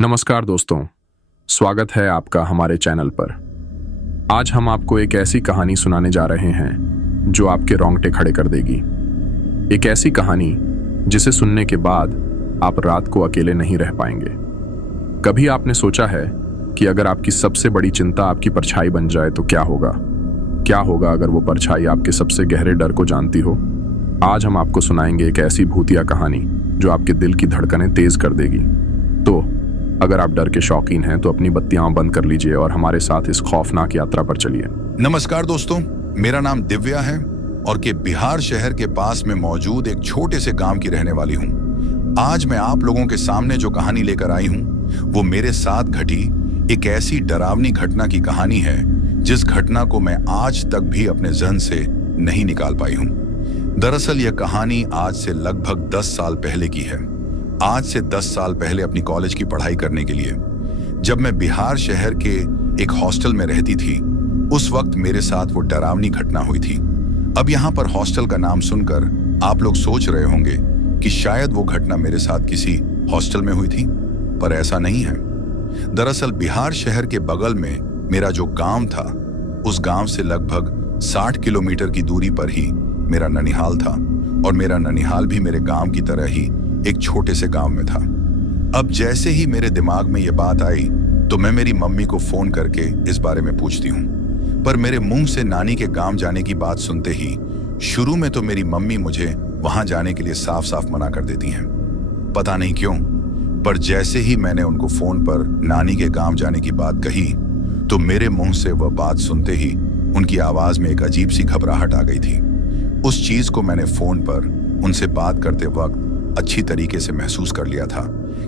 नमस्कार दोस्तों, स्वागत है आपका हमारे चैनल पर। आज हम आपको एक ऐसी कहानी सुनाने जा रहे हैं जो आपके रोंगटे खड़े कर देगी। एक ऐसी कहानी जिसे सुनने के बाद आप रात को अकेले नहीं रह पाएंगे। कभी आपने सोचा है कि अगर आपकी सबसे बड़ी चिंता आपकी परछाई बन जाए तो क्या होगा? क्या होगा अगर वो परछाई आपके सबसे गहरे डर को जानती हो? आज हम आपको सुनाएंगे एक ऐसी भूतिया कहानी जो आपके दिल की धड़कनें तेज कर देगी। तो अगर आप डर के शौकीन हैं तो अपनी बत्तियां बंद कर लीजिए और हमारे साथ इस खौफनाक यात्रा पर चलिए। नमस्कार दोस्तों, मेरा नाम दिव्या है और के बिहार शहर के पास में मौजूद एक छोटे से गांव की रहने वाली हूं। आज मैं आप लोगों के सामने जो कहानी लेकर आई हूं वो मेरे साथ घटी एक ऐसी डरावनी घटना की कहानी है जिस घटना को मैं आज तक भी अपने जहन से नहीं निकाल पाई हूं। दरअसल यह कहानी आज से लगभग 10 साल पहले की है। आज से 10 साल पहले अपनी कॉलेज की पढ़ाई करने के लिए जब मैं बिहार शहर के एक हॉस्टल में रहती थी, उस वक्त मेरे साथ वो डरावनी घटना हुई थी। अब यहाँ पर हॉस्टल का नाम सुनकर आप लोग सोच रहे होंगे कि शायद वो घटना मेरे साथ किसी हॉस्टल में हुई थी, पर ऐसा नहीं है। दरअसल बिहार शहर के बगल में मेरा जो गांव था, उस गांव से लगभग 60 किलोमीटर की दूरी पर ही मेरा ननिहाल था और मेरा ननिहाल भी मेरे गांव की तरह ही एक छोटे से गांव में था। अब जैसे ही मेरे दिमाग में ये बात आई तो मैं मेरी मम्मी को फोन करके इस बारे में पूछती हूँ, पर मेरे मुंह से नानी के गांव जाने की बात सुनते ही शुरू में तो मेरी मम्मी मुझे वहां जाने के लिए साफ साफ मना कर देती हैं। पता नहीं क्यों, पर जैसे ही मैंने उनको फोन पर नानी के गांव जाने की बात कही तो मेरे मुंह से वह बात सुनते ही उनकी आवाज में एक अजीब सी घबराहट आ गई थी। उस चीज को मैंने फोन पर उनसे बात करते वक्त अच्छी तरीके से महसूस कर लिया था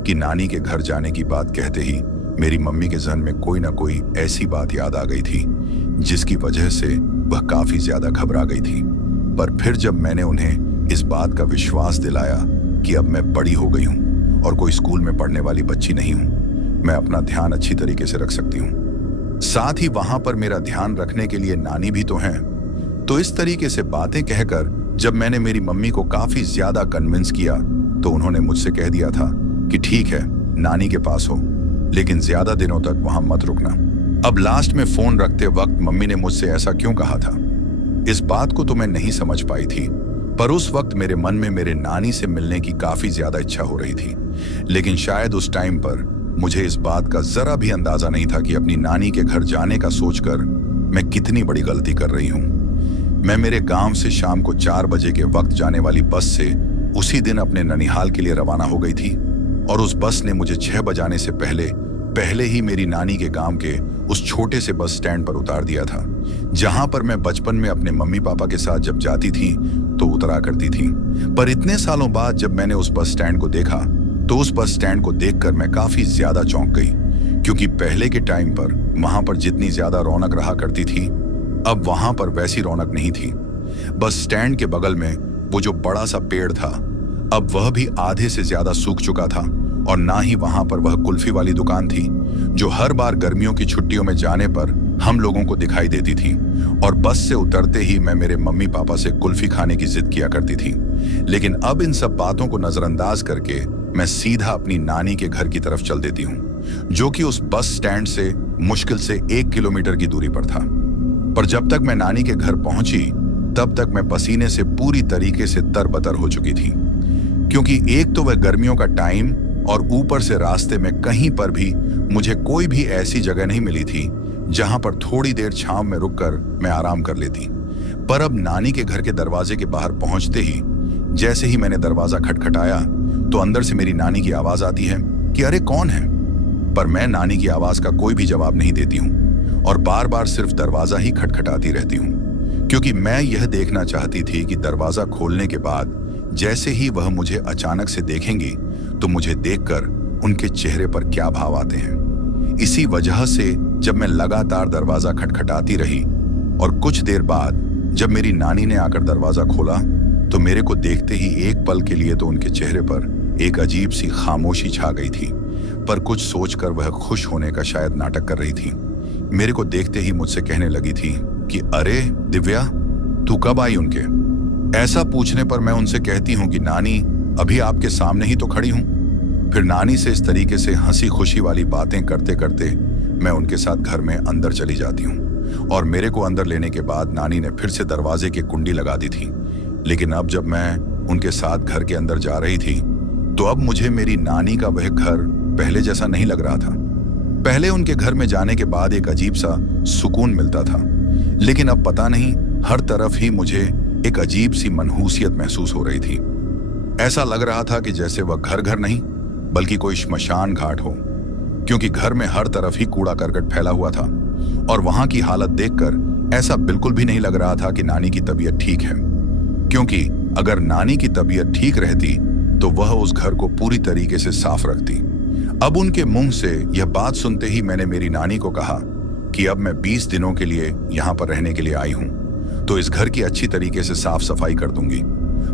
कि नानी के घर जाने की बात कहते ही मेरी मम्मी के जहन में कोई ना कोई ऐसी बात याद आ गई थी जिसकी वजह से वह काफी ज्यादा घबरा गई थी। पर फिर जब मैंने उन्हें इस बात का विश्वास दिलाया कि अब मैं बड़ी हो गई हूँ और कोई स्कूल में पढ़ने वाली बच्ची नहीं हूँ, मैं अपना ध्यान अच्छी तरीके से रख सकती हूँ, साथ ही वहां पर मेरा ध्यान रखने के लिए नानी भी तो हैं। तो इस तरीके से बातें कहकर जब मैंने मेरी मम्मी को काफी ज्यादा कन्विंस किया तो उन्होंने मुझसे कह दिया था कि ठीक है, नानी के पास हो, लेकिन ज्यादा दिनों तक वहां मत रुकना। अब लास्ट में फोन रखते वक्त मम्मी ने मुझसे ऐसा क्यों कहा था, इस बात को तो मैं नहीं समझ पाई थी, पर उस वक्त मेरे मन में मेरे नानी से मिलने की काफी ज्यादा इच्छा हो रही थी। लेकिन शायद उस टाइम पर मुझे इस बात का जरा भी अंदाजा नहीं था कि अपनी नानी के घर जाने का सोचकर मैं कितनी बड़ी गलती कर रही हूँ। मैं मेरे गांव से शाम को 4 बजे के वक्त जाने वाली बस से उसी दिन अपने ननिहाल के लिए रवाना हो गई थी और उस बस ने मुझे 6 बजाने से पहले ही मेरी नानी के गांव के उस छोटे से बस स्टैंड पर उतार दिया था, जहां पर मैं बचपन में अपने मम्मी पापा के साथ जब जाती थी तो उतरा करती थी। पर इतने सालों बाद जब मैंने उस बस स्टैंड को देखा तो उस बस स्टैंड को देखकर मैं काफी ज्यादा चौंक गई, क्योंकि पहले के टाइम पर वहां पर जितनी ज्यादा रौनक रहा करती थी, अब वहां पर वैसी रौनक नहीं थी। बस स्टैंड के बगल में वो जो बड़ा सा पेड़ था, अब वह भी आधे से ज्यादा सूख चुका था और ना ही वहां पर वह कुल्फी वाली दुकान थी जो हर बार गर्मियों की छुट्टियों में जाने पर हम लोगों को दिखाई देती थी और बस से उतरते ही मैं मेरे मम्मी पापा से कुल्फी खाने की जिद किया करती थी। लेकिन अब इन सब बातों को नजरअंदाज करके मैं सीधा अपनी नानी के घर की तरफ चल देती हूँ, जो कि उस बस स्टैंड से मुश्किल से 1 किलोमीटर की दूरी पर था। पर जब तक मैं नानी के घर पहुंची तब तक मैं पसीने से पूरी तरीके से तरबतर हो चुकी थी, क्योंकि एक तो वह गर्मियों का टाइम और ऊपर से रास्ते में कहीं पर भी मुझे कोई भी ऐसी जगह नहीं मिली थी जहां पर थोड़ी देर छांव में रुककर मैं आराम कर लेती। पर अब नानी के घर के दरवाजे के बाहर पहुंचते ही जैसे ही मैंने दरवाजा खटखटाया तो अंदर से मेरी नानी की आवाज आती है कि अरे कौन है। पर मैं नानी की आवाज का कोई भी जवाब नहीं देती हूँ और बार बार सिर्फ दरवाजा ही खटखटाती रहती हूँ, क्योंकि मैं यह देखना चाहती थी कि दरवाजा खोलने के बाद जैसे ही वह मुझे अचानक से देखेंगी तो मुझे देखकर उनके चेहरे पर क्या भाव आते हैं। इसी वजह से जब मैं लगातार दरवाजा खटखटाती रही और कुछ देर बाद जब मेरी नानी ने आकर दरवाजा खोला तो मेरे को देखते ही एक पल के लिए तो उनके चेहरे पर एक अजीब सी खामोशी छा गई थी, पर कुछ सोचकर वह खुश होने का शायद नाटक कर रही थी। मेरे को देखते ही मुझसे कहने लगी थी कि अरे दिव्या, तू कब आई उनके? ऐसा पूछने पर मैं उनसे कहती हूँ कि नानी, अभी आपके सामने ही तो खड़ी हूँ। फिर नानी से इस तरीके से हंसी खुशी वाली बातें करते करते मैं उनके साथ घर में अंदर चली जाती हूँ। और मेरे को अंदर लेने के बाद नानी ने फिर से दरवाजे की कुंडी लगा दी थी। लेकिन अब जब मैं उनके साथ घर के अंदर जा रही थी तो अब मुझे मेरी नानी का वह घर पहले जैसा नहीं लग रहा था। पहले उनके घर में जाने के बाद एक अजीब सा सुकून मिलता था, लेकिन अब पता नहीं हर तरफ ही मुझे एक अजीब सी मनहूसियत महसूस हो रही थी। ऐसा लग रहा था कि जैसे वह घर घर नहीं बल्कि कोई श्मशान घाट हो, क्योंकि घर में हर तरफ ही कूड़ा करकट फैला हुआ था। और वहां की हालत देखकर ऐसा बिल्कुल भी नहीं लग रहा था कि नानी की तबीयत ठीक है, क्योंकि अगर नानी की तबीयत ठीक रहती तो वह उस घर को पूरी तरीके से साफ रखती। अब उनके मुंह से यह बात सुनते ही मैंने मेरी नानी को कहा कि अब मैं 20 दिनों के लिए यहाँ पर रहने के लिए आई हूँ, तो इस घर की अच्छी तरीके से साफ सफाई कर दूंगी।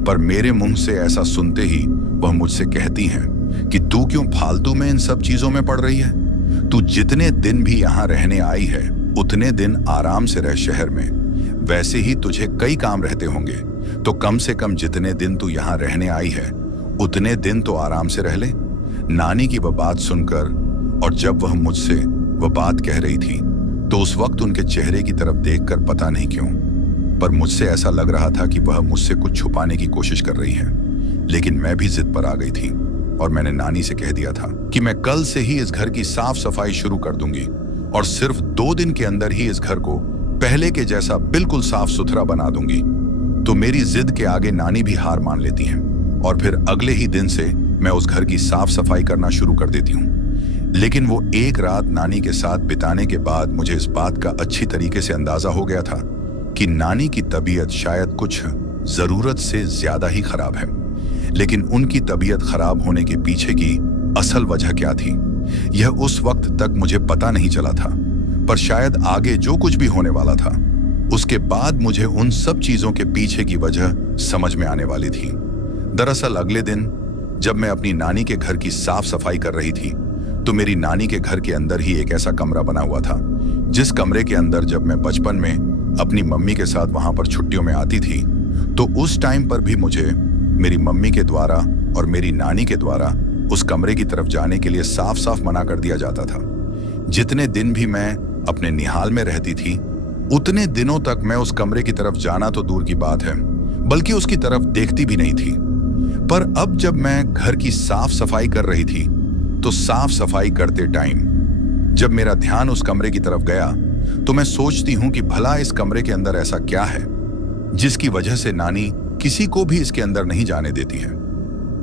पर मेरे मुंह से ऐसा सुनते ही वह मुझसे कहती हैं कि तू क्यों फालतू में इन सब चीजों में पड़ रही है? तू जितने दिन भी यहाँ रहने आई है उतने दिन आराम से रह शहर में। वैसे ही तुझे कई काम रहते होंगे, तो कम से कम जितने दिन तू यहाँ रहने आई है उतने दिन तो आराम से रह ले। नानी की वह बात सुनकर और जब वह मुझसे वह बात कह रही थी तो उस वक्त उनके चेहरे की तरफ देखकर पता नहीं क्यों पर मुझसे ऐसा लग रहा था कि वह मुझसे कुछ छुपाने की कोशिश कर रही है। लेकिन मैं भी जिद पर आ गई थी और मैंने नानी से कह दिया था कि मैं कल से ही इस घर की साफ सफाई शुरू कर दूंगी और सिर्फ 2 दिन के अंदर ही इस घर को पहले के जैसा बिल्कुल साफ सुथरा बना दूंगी। तो मेरी जिद के आगे नानी भी हार मान लेती हैं और फिर अगले ही दिन से मैं उस घर की साफ सफाई करना शुरू कर देती हूँ। लेकिन वो एक रात नानी के साथ बिताने के बाद मुझे इस बात का अच्छी तरीके से अंदाजा हो गया था कि नानी की तबीयत शायद कुछ जरूरत से ज्यादा ही खराब है। लेकिन उनकी तबीयत खराब होने के पीछे की असल वजह क्या थी, यह उस वक्त तक मुझे पता नहीं चला था। पर शायद आगे जो कुछ भी होने वाला था उसके बाद मुझे उन सब चीजों के पीछे की वजह समझ में आने वाली थी। दरअसल अगले दिन जब मैं अपनी नानी के घर की साफ सफाई कर रही थी तो मेरी नानी के घर के अंदर ही एक ऐसा कमरा बना हुआ था जिस कमरे के अंदर जब मैं बचपन में अपनी मम्मी के साथ वहां पर छुट्टियों में आती थी तो उस टाइम पर भी मुझे मेरी मम्मी के द्वारा और मेरी नानी के द्वारा उस कमरे की तरफ जाने के लिए साफ साफ मना कर दिया जाता था। जितने दिन भी मैं अपने निहाल में रहती थी उतने दिनों तक मैं उस कमरे की तरफ जाना तो दूर की बात है बल्कि उसकी तरफ देखती भी नहीं थी। पर अब जब मैं घर की साफ सफाई कर रही थी तो साफ सफाई करते टाइम जब मेरा ध्यान उस कमरे की तरफ गया तो मैं सोचती हूं कि भला इस कमरे के अंदर ऐसा क्या है जिसकी वजह से नानी किसी को भी इसके अंदर नहीं जाने देती है।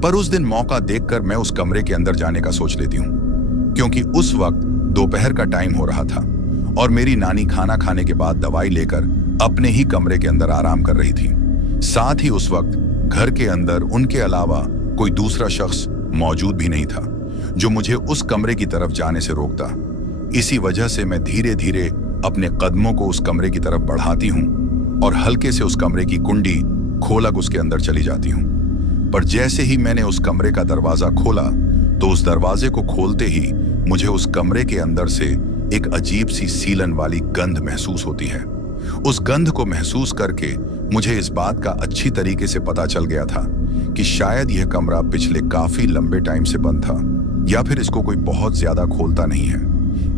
पर उस दिन मौका देखकर मैं उस कमरे के अंदर जाने का सोच लेती हूँ, क्योंकि उस वक्त दोपहर का टाइम हो रहा था और मेरी नानी खाना खाने के बाद दवाई लेकर अपने ही कमरे के अंदर आराम कर रही थी। साथ ही उस वक्त घर के अंदर उनके अलावा कोई दूसरा शख्स मौजूद भी नहीं था जो मुझे उस कमरे की तरफ जाने से रोकता। इसी वजह से मैं धीरे धीरे अपने कदमों को उस कमरे की तरफ बढ़ाती हूँ और हल्के से उस कमरे की कुंडी खोलकर उसके अंदर चली जाती हूँ। पर जैसे ही मैंने उस कमरे का दरवाजा खोला तो उस दरवाजे को खोलते ही मुझे उस कमरे के अंदर से एक अजीब सी सीलन वाली गंध महसूस होती है। उस गंध को महसूस करके मुझे इस बात का अच्छी तरीके से पता चल गया था कि शायद यह कमरा पिछले काफी लंबे टाइम से बंद था या फिर इसको कोई बहुत ज्यादा खोलता नहीं है।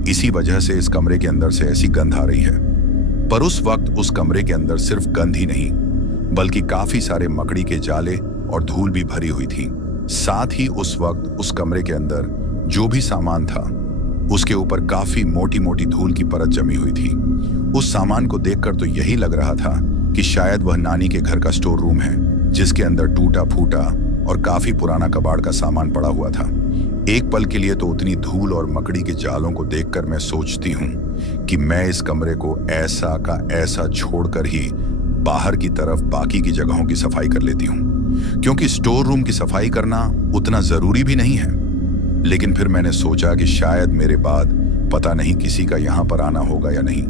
इसी वजह से इस कमरे के अंदर से ऐसी गंध आ रही है। पर उस वक्त उस कमरे के अंदर सिर्फ गंध ही नहीं बल्कि काफी सारे मकड़ी के जाले और धूल भी भरी हुई थी। साथ ही उस वक्त उस कमरे के अंदर जो भी सामान था उसके ऊपर काफी मोटी मोटी धूल की परत जमी हुई थी। उस सामान को देखकर तो यही लग रहा था कि शायद वह नानी के घर का स्टोर रूम है जिसके अंदर टूटा फूटा और काफी पुराना कबाड़ का सामान पड़ा हुआ था। एक पल के लिए तो उतनी धूल और मकड़ी के जालों को देखकर मैं सोचती हूँ कि मैं इस कमरे को ऐसा का ऐसा छोड़कर ही बाहर की तरफ बाकी की जगहों की सफाई कर लेती हूँ, क्योंकि स्टोर रूम की सफाई करना उतना जरूरी भी नहीं है। लेकिन फिर मैंने सोचा कि शायद मेरे बाद पता नहीं किसी का यहाँ पर आना होगा या नहीं,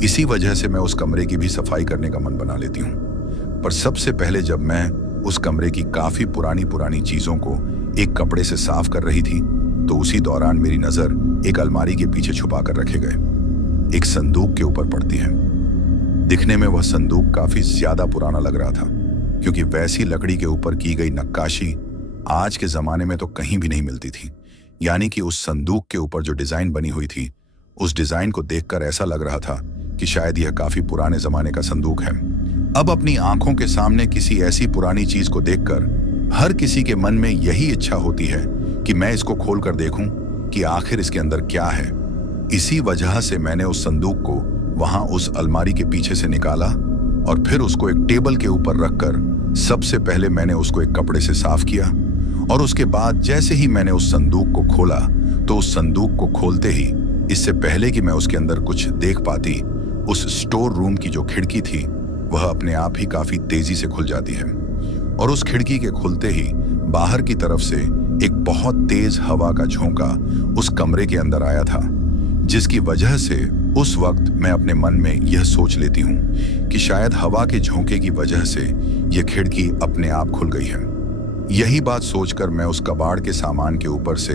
इसी वजह से मैं उस कमरे की भी सफाई करने का मन बना लेती हूँ। पर सबसे पहले जब मैं उस कमरे की काफी पुरानी पुरानी चीजों को एक कपड़े से साफ कर रही थी तो उसी दौरान मेरी नजर एक अलमारी के पीछे छुपा कर रखे गए एक संदूक के ऊपर पड़ती है। दिखने में वह संदूक काफी ज्यादा पुराना लग रहा था, क्योंकि वैसी लकड़ी के ऊपर की गई नक्काशी आज के ज़माने में तो कहीं भी नहीं मिलती थी। यानी कि उस संदूक के ऊपर जो डिज़ाइन बनी हुई थी, उस डिज़ाइन को देखकर ऐसा लग रहा था कि शायद यह काफ़ी पुराने ज़माने का संदूक है। अब अपनी आंखों के सामने किसी ऐसी पुरानी चीज़ को देखकर हर किसी के मन में यही इच्छा होती है कि मैं इसको खोल कर देखूं कि आखिर इसके अंदर क्या है। इसी वजह से मैंने उस संदूक को वहां उस अलमारी के पीछे से निकाला और फिर उसको एक टेबल के ऊपर रखकर सबसे पहले मैंने उसको एक कपड़े से साफ किया। और उसके बाद जैसे ही मैंने उस संदूक को खोला तो उस संदूक को खोलते ही, इससे पहले कि मैं उसके अंदर कुछ देख पाती, उस स्टोर रूम की जो खिड़की थी वह अपने आप ही काफी तेजी से खुल जाती है। और उस खिड़की के खुलते ही बाहर की तरफ से एक बहुत तेज हवा का झोंका उस कमरे के अंदर आया था, जिसकी वजह से उस वक्त मैं अपने मन में यह सोच लेती हूँ कि शायद हवा के झोंके की वजह से यह खिड़की अपने आप खुल गई है। यही बात सोचकर मैं उस कबाड़ के सामान के ऊपर से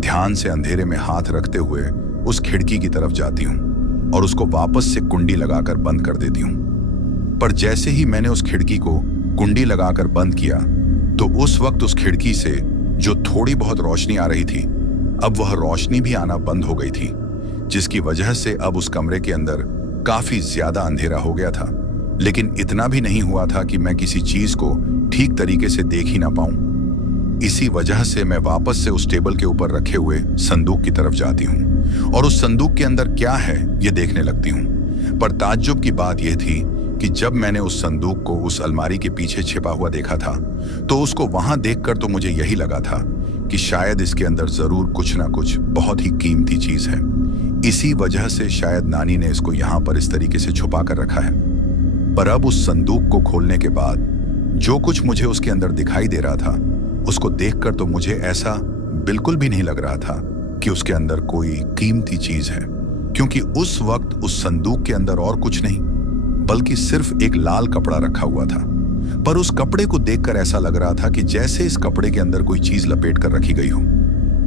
ध्यान से अंधेरे में हाथ रखते हुए उस खिड़की की तरफ जाती हूँ और उसको वापस से कुंडी लगाकर बंद कर देती हूँ। पर जैसे ही मैंने उस खिड़की को कुंडी लगाकर बंद किया तो उस वक्त उस खिड़की से जो थोड़ी बहुत रोशनी आ रही थी, अब वह रोशनी भी आना बंद हो गई थी, जिसकी वजह से अब उस कमरे के अंदर काफी ज्यादा अंधेरा हो गया था। लेकिन इतना भी नहीं हुआ था कि मैं किसी चीज को ठीक तरीके से देख ही ना पाऊं। इसी वजह से मैं वापस से उस टेबल के ऊपर रखे हुए संदूक की तरफ जाती हूं और उस संदूक के अंदर क्या है ये देखने लगती हूं। पर ताज्जुब की बात यह थी कि जब मैंने उस संदूक को उस अलमारी के पीछे छिपा हुआ देखा था तो उसको वहां देखकर तो मुझे यही लगा था कि शायद इसके अंदर जरूर कुछ ना कुछ बहुत ही कीमती चीज है। इसी वजह से शायद नानी ने इसको यहाँ पर इस तरीके से छुपा कर रखा है। पर अब उस संदूक को खोलने के बाद जो कुछ मुझे उसके अंदर दिखाई दे रहा था, उसको देखकर तो मुझे ऐसा बिल्कुल भी नहीं लग रहा था कि उसके अंदर कोई कीमती चीज है, क्योंकि उस वक्त उस संदूक के अंदर और कुछ नहीं बल्कि सिर्फ एक लाल कपड़ा रखा हुआ था। पर उस कपड़े को देखकर ऐसा लग रहा था कि जैसे इस कपड़े के अंदर कोई चीज लपेट कर रखी गई हो।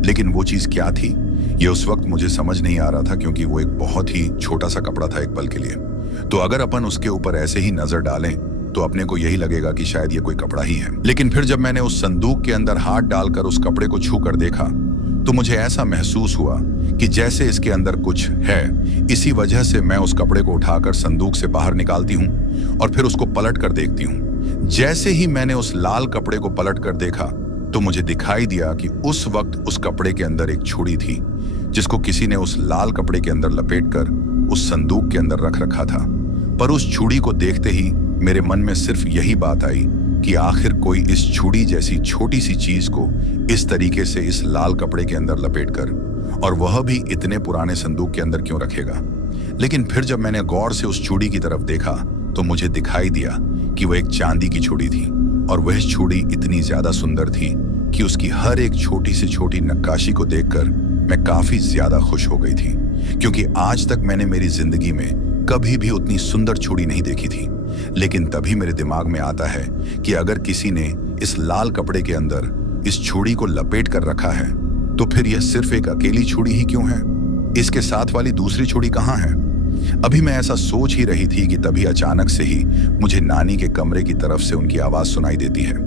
लेकिन वो चीज क्या थी ये उस वक्त मुझे समझ नहीं आ रहा था, क्योंकि वो एक बहुत ही छोटा सा कपड़ा था एक पल के लिए। तो अगर अपन उसके ऊपर ऐसे ही नजर डालें तो अपने को यही लगेगा कि शायद ये कोई कपड़ा ही है। लेकिन फिर जब मैंने उस संदूक के अंदर हाथ डालकर उस कपड़े को छू कर देखा तो मुझे ऐसा महसूस हुआ कि जैसे इसके अंदर कुछ है। इसी वजह से मैं उस कपड़े को उठाकर संदूक से बाहर निकालती हूँ और फिर उसको पलट कर देखती हूँ। जैसे ही मैंने उस लाल कपड़े को पलट कर देखा तो मुझे दिखाई दिया कि उस वक्त उस कपड़े के अंदर एक छुरी थी, जिसको किसी ने उस लाल कपड़े के अंदर लपेटकर उस संदूक के अंदर रख रखा था। पर उस छुरी को देखते ही मेरे मन में सिर्फ यही बात आई कि आखिर कोई इस छुरी जैसी छोटी सी चीज को इस तरीके से इस लाल कपड़े के अंदर लपेटकर, और वह भी इतने पुराने संदूक के अंदर क्यों रखेगा। लेकिन फिर जब मैंने गौर से उस छुरी की तरफ देखा तो मुझे दिखाई दिया कि वह एक चांदी की छुरी थी, और वह छुरी इतनी ज्यादा सुंदर थी कि उसकी हर एक छोटी से छोटी नक्काशी को देखकर मैं काफी ज्यादा खुश हो गई थी, क्योंकि आज तक मैंने मेरी जिंदगी में कभी भी उतनी सुंदर छुरी नहीं देखी थी। लेकिन तभी मेरे दिमाग में आता है कि अगर किसी ने इस लाल कपड़े के अंदर इस छुरी को लपेट कर रखा है तो फिर यह सिर्फ एक अकेली छुरी ही क्यों है? इसके साथ वाली दूसरी छुरी कहाँ है? अभी मैं ऐसा सोच ही रही थी कि तभी अचानक से ही मुझे नानी के कमरे की तरफ से उनकी आवाज सुनाई देती है।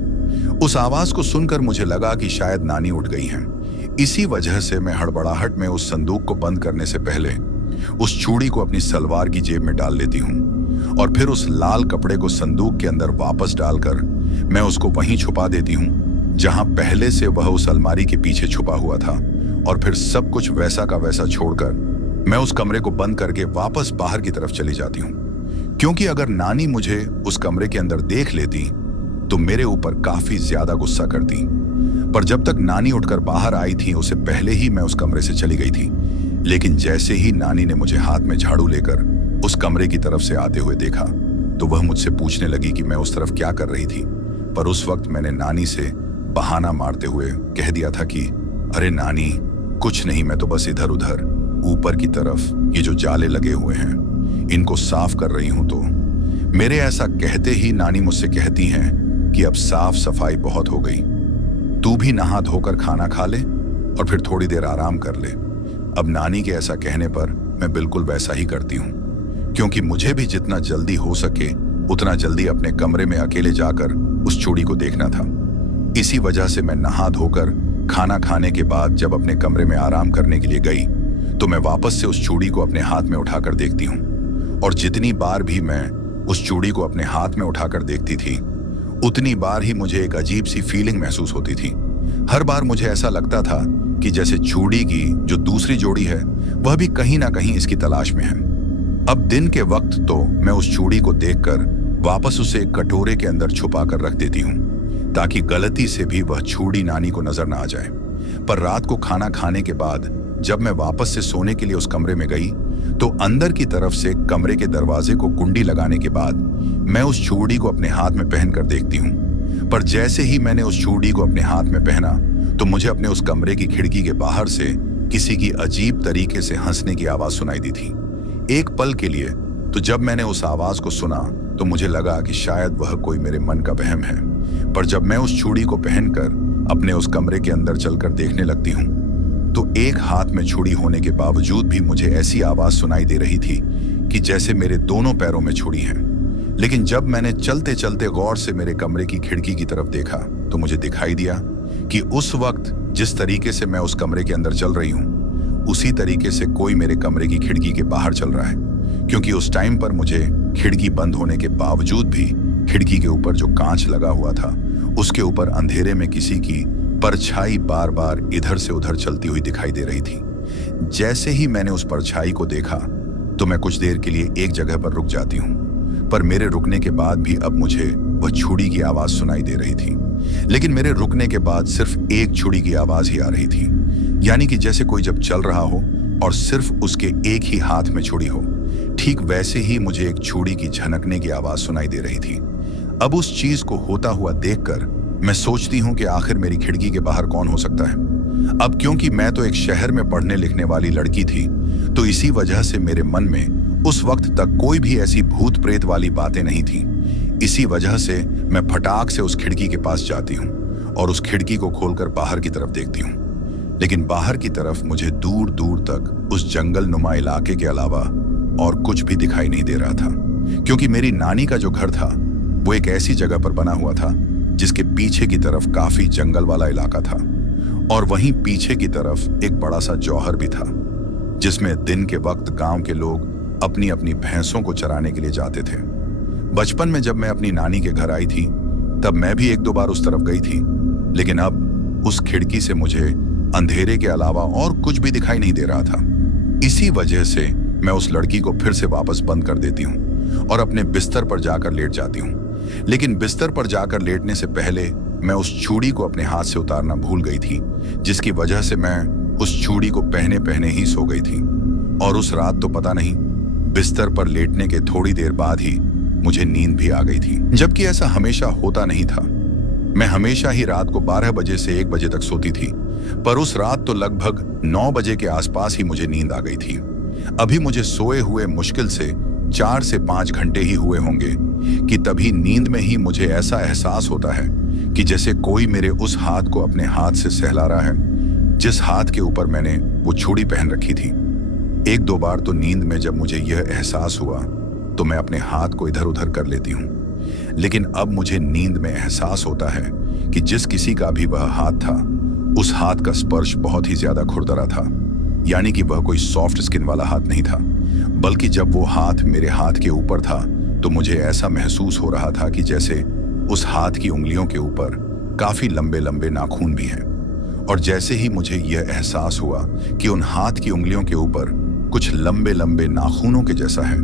उस आवाज को सुनकर मुझे लगा कि शायद नानी उठ गई हैं। इसी वजह से मैं हड़बड़ाहट में उस संदूक को बंद करने से पहले उस छुरी को अपनी सलवार की जेब में डाल लेती हूँ और फिर उस लाल कपड़े को संदूक के अंदर वापस डालकर मैं उसको वहीं छुपा देती हूँ जहां पहले से वह उस अलमारी के पीछे छुपा हुआ था। और फिर सब कुछ वैसा का वैसा छोड़कर मैं उस कमरे को बंद करके वापस बाहर की तरफ चली जाती हूँ, क्योंकि अगर नानी मुझे उस कमरे के अंदर देख लेती तो मेरे ऊपर काफी ज्यादा गुस्सा करती। पर जब तक नानी उठकर बाहर आई थी उससे पहले ही मैं उस कमरे से चली गई थी। लेकिन जैसे ही नानी ने मुझे हाथ में झाड़ू लेकर उस कमरे की तरफ से आते हुए देखा तो वह मुझसे पूछने लगी कि मैं उस तरफ क्या कर रही थी। पर उस वक्त मैंने नानी से बहाना मारते हुए कह दिया था कि अरे नानी, कुछ नहीं, मैं तो बस इधर उधर ऊपर की तरफ ये जो जाले लगे हुए हैं इनको साफ कर रही हूं। तो मेरे ऐसा कहते ही नानी मुझसे कहती हैं कि अब साफ सफाई बहुत हो गई, तू भी नहा धोकर खाना खा ले और फिर थोड़ी देर आराम कर ले। अब नानी के ऐसा कहने पर मैं बिल्कुल वैसा ही करती हूँ, क्योंकि मुझे भी जितना जल्दी हो सके उतना जल्दी अपने कमरे में अकेले जाकर उस छुरी को देखना था। इसी वजह से मैं नहा धोकर खाना खाने के बाद जब अपने कमरे में आराम करने के लिए गई तो मैं वापस से उस चूड़ी को अपने हाथ में उठाकर देखती हूँ। और जितनी बार भी मैं उस चूड़ी को अपने हाथ में उठाकर देखती थी उतनी बार ही मुझे एक अजीब सी फीलिंग महसूस होती थी। हर बार मुझे ऐसा लगता था कि जैसे चूड़ी की जो दूसरी जोड़ी है वह भी कहीं ना कहीं इसकी तलाश में है। अब दिन के वक्त तो मैं उस चूड़ी को देखकर वापस उसे एक कटोरे के अंदर छुपा कर रख देती हूँ ताकि गलती से भी वह चूड़ी नानी को नजर ना आ जाए। पर रात को खाना खाने के बाद जब मैं वापस से सोने के लिए उस कमरे में गई तो अंदर की तरफ से कमरे के दरवाजे को कुंडी लगाने के बाद मैं उस चूड़ी को अपने हाथ में पहनकर देखती हूँ। पर जैसे ही मैंने उस चूड़ी को अपने हाथ में पहना तो मुझे अपने उस कमरे की खिड़की के बाहर से किसी की अजीब तरीके से हंसने की आवाज सुनाई दी थी। एक पल के लिए तो जब मैंने उस आवाज को सुना तो मुझे लगा कि शायद वह कोई मेरे मन का वहम है। पर जब मैं उस चूड़ी को पहनकर अपने उस कमरे के अंदर चलकर देखने लगती हूँ तो एक हाथ में छुरी होने के बावजूद भी मुझे ऐसी आवाज सुनाई दे रही थी कि जैसे मेरे दोनों पैरों में छुरी है। लेकिन जब मैंने चलते चलते गौर से मेरे कमरे की खिड़की की तरफ देखा तो मुझे दिखाई दिया कि उस वक्त जिस तरीके से मैं उस कमरे के अंदर चल रही हूँ उसी तरीके से कोई मेरे कमरे की खिड़की के बाहर चल रहा है। क्योंकि उस टाइम पर मुझे खिड़की बंद होने के बावजूद भी खिड़की के ऊपर जो कांच लगा हुआ था उसके ऊपर अंधेरे में किसी की परछाई बार बार इधर से उधर चलती हुई दिखाई दे रही थी। जैसे ही मैंने उस परछाई को देखा तो मैं कुछ देर के लिए एक जगह पर रुक जाती हूँ। पर मेरे रुकने के बाद भी अब मुझे वह छुरी की आवाज सुनाई दे रही थी। लेकिन मेरे रुकने के बाद सिर्फ एक छुरी की आवाज ही आ रही थी, यानी कि जैसे कोई जब चल रहा हो और सिर्फ उसके एक ही हाथ में छुरी हो, ठीक वैसे ही मुझे एक छुरी की झनकने की आवाज सुनाई दे रही थी। अब उस चीज को होता हुआ देखकर मैं सोचती हूँ कि आखिर मेरी खिड़की के बाहर कौन हो सकता है। अब क्योंकि मैं तो एक शहर में पढ़ने लिखने वाली लड़की थी तो इसी वजह से मेरे मन में उस वक्त तक कोई भी ऐसी भूत प्रेत वाली बातें नहीं थी। इसी वजह से मैं फटाक से उस खिड़की के पास जाती हूँ और उस खिड़की को खोलकर बाहर की तरफ देखती हूँ। लेकिन बाहर की तरफ मुझे दूर दूर तक उस जंगल नुमा इलाके के अलावा और कुछ भी दिखाई नहीं दे रहा था। क्योंकि मेरी नानी का जो घर था वो एक ऐसी जगह पर बना हुआ था जिसके पीछे की तरफ काफी जंगल वाला इलाका था और वहीं पीछे की तरफ एक बड़ा सा जौहर भी था जिसमें दिन के वक्त गांव के लोग अपनी अपनी भैंसों को चराने के लिए जाते थे। बचपन में जब मैं अपनी नानी के घर आई थी तब मैं भी एक दो बार उस तरफ गई थी, लेकिन अब उस खिड़की से मुझे अंधेरे के अलावा और कुछ भी दिखाई नहीं दे रहा था। इसी वजह से मैं उस लड़की को फिर से वापस बंद कर देती हूँ और अपने बिस्तर पर जाकर लेट जाती हूँ। लेकिन बिस्तर पर जाकर लेटने से पहले मैं उस चूड़ी को अपने हाथ से उतारना भूल गई थी, जिसकी वजह से मैं उस चूड़ी को पहने पहने ही सो गई थी। और उस रात तो पता नहीं बिस्तर पर लेटने के थोड़ी देर बाद ही मुझे नींद भी आ गई थी, जबकि ऐसा हमेशा होता नहीं था। मैं हमेशा ही रात को 12 बजे से 1 बजे तक सोती थी, पर उस रात तो लगभग 9 बजे के आसपास ही मुझे नींद आ गई थी। अभी मुझे सोए हुए मुश्किल से 4 से 5 घंटे ही हुए होंगे कि तभी नींद में ही मुझे ऐसा एहसास होता है कि जैसे कोई मेरे उस हाथ को अपने हाथ से सहला रहा है जिस हाथ के ऊपर मैंने वो छुरी पहन रखी थी। 1-2 बार तो नींद में जब मुझे यह एहसास हुआ तो मैं अपने हाथ को इधर उधर कर लेती हूँ, लेकिन अब मुझे नींद में एहसास होता है कि जिस किसी का भी वह हाथ था उस हाथ का स्पर्श बहुत ही ज्यादा खुरदरा था, यानी कि वह कोई सॉफ्ट स्किन वाला हाथ नहीं था, बल्कि जब वो हाथ मेरे हाथ के ऊपर था तो मुझे ऐसा महसूस हो रहा था कि जैसे उस हाथ की उंगलियों के ऊपर काफी लंबे लंबे नाखून भी हैं। और जैसे ही मुझे यह एहसास हुआ कि उन हाथ की उंगलियों के ऊपर कुछ लंबे लंबे नाखूनों के जैसा है,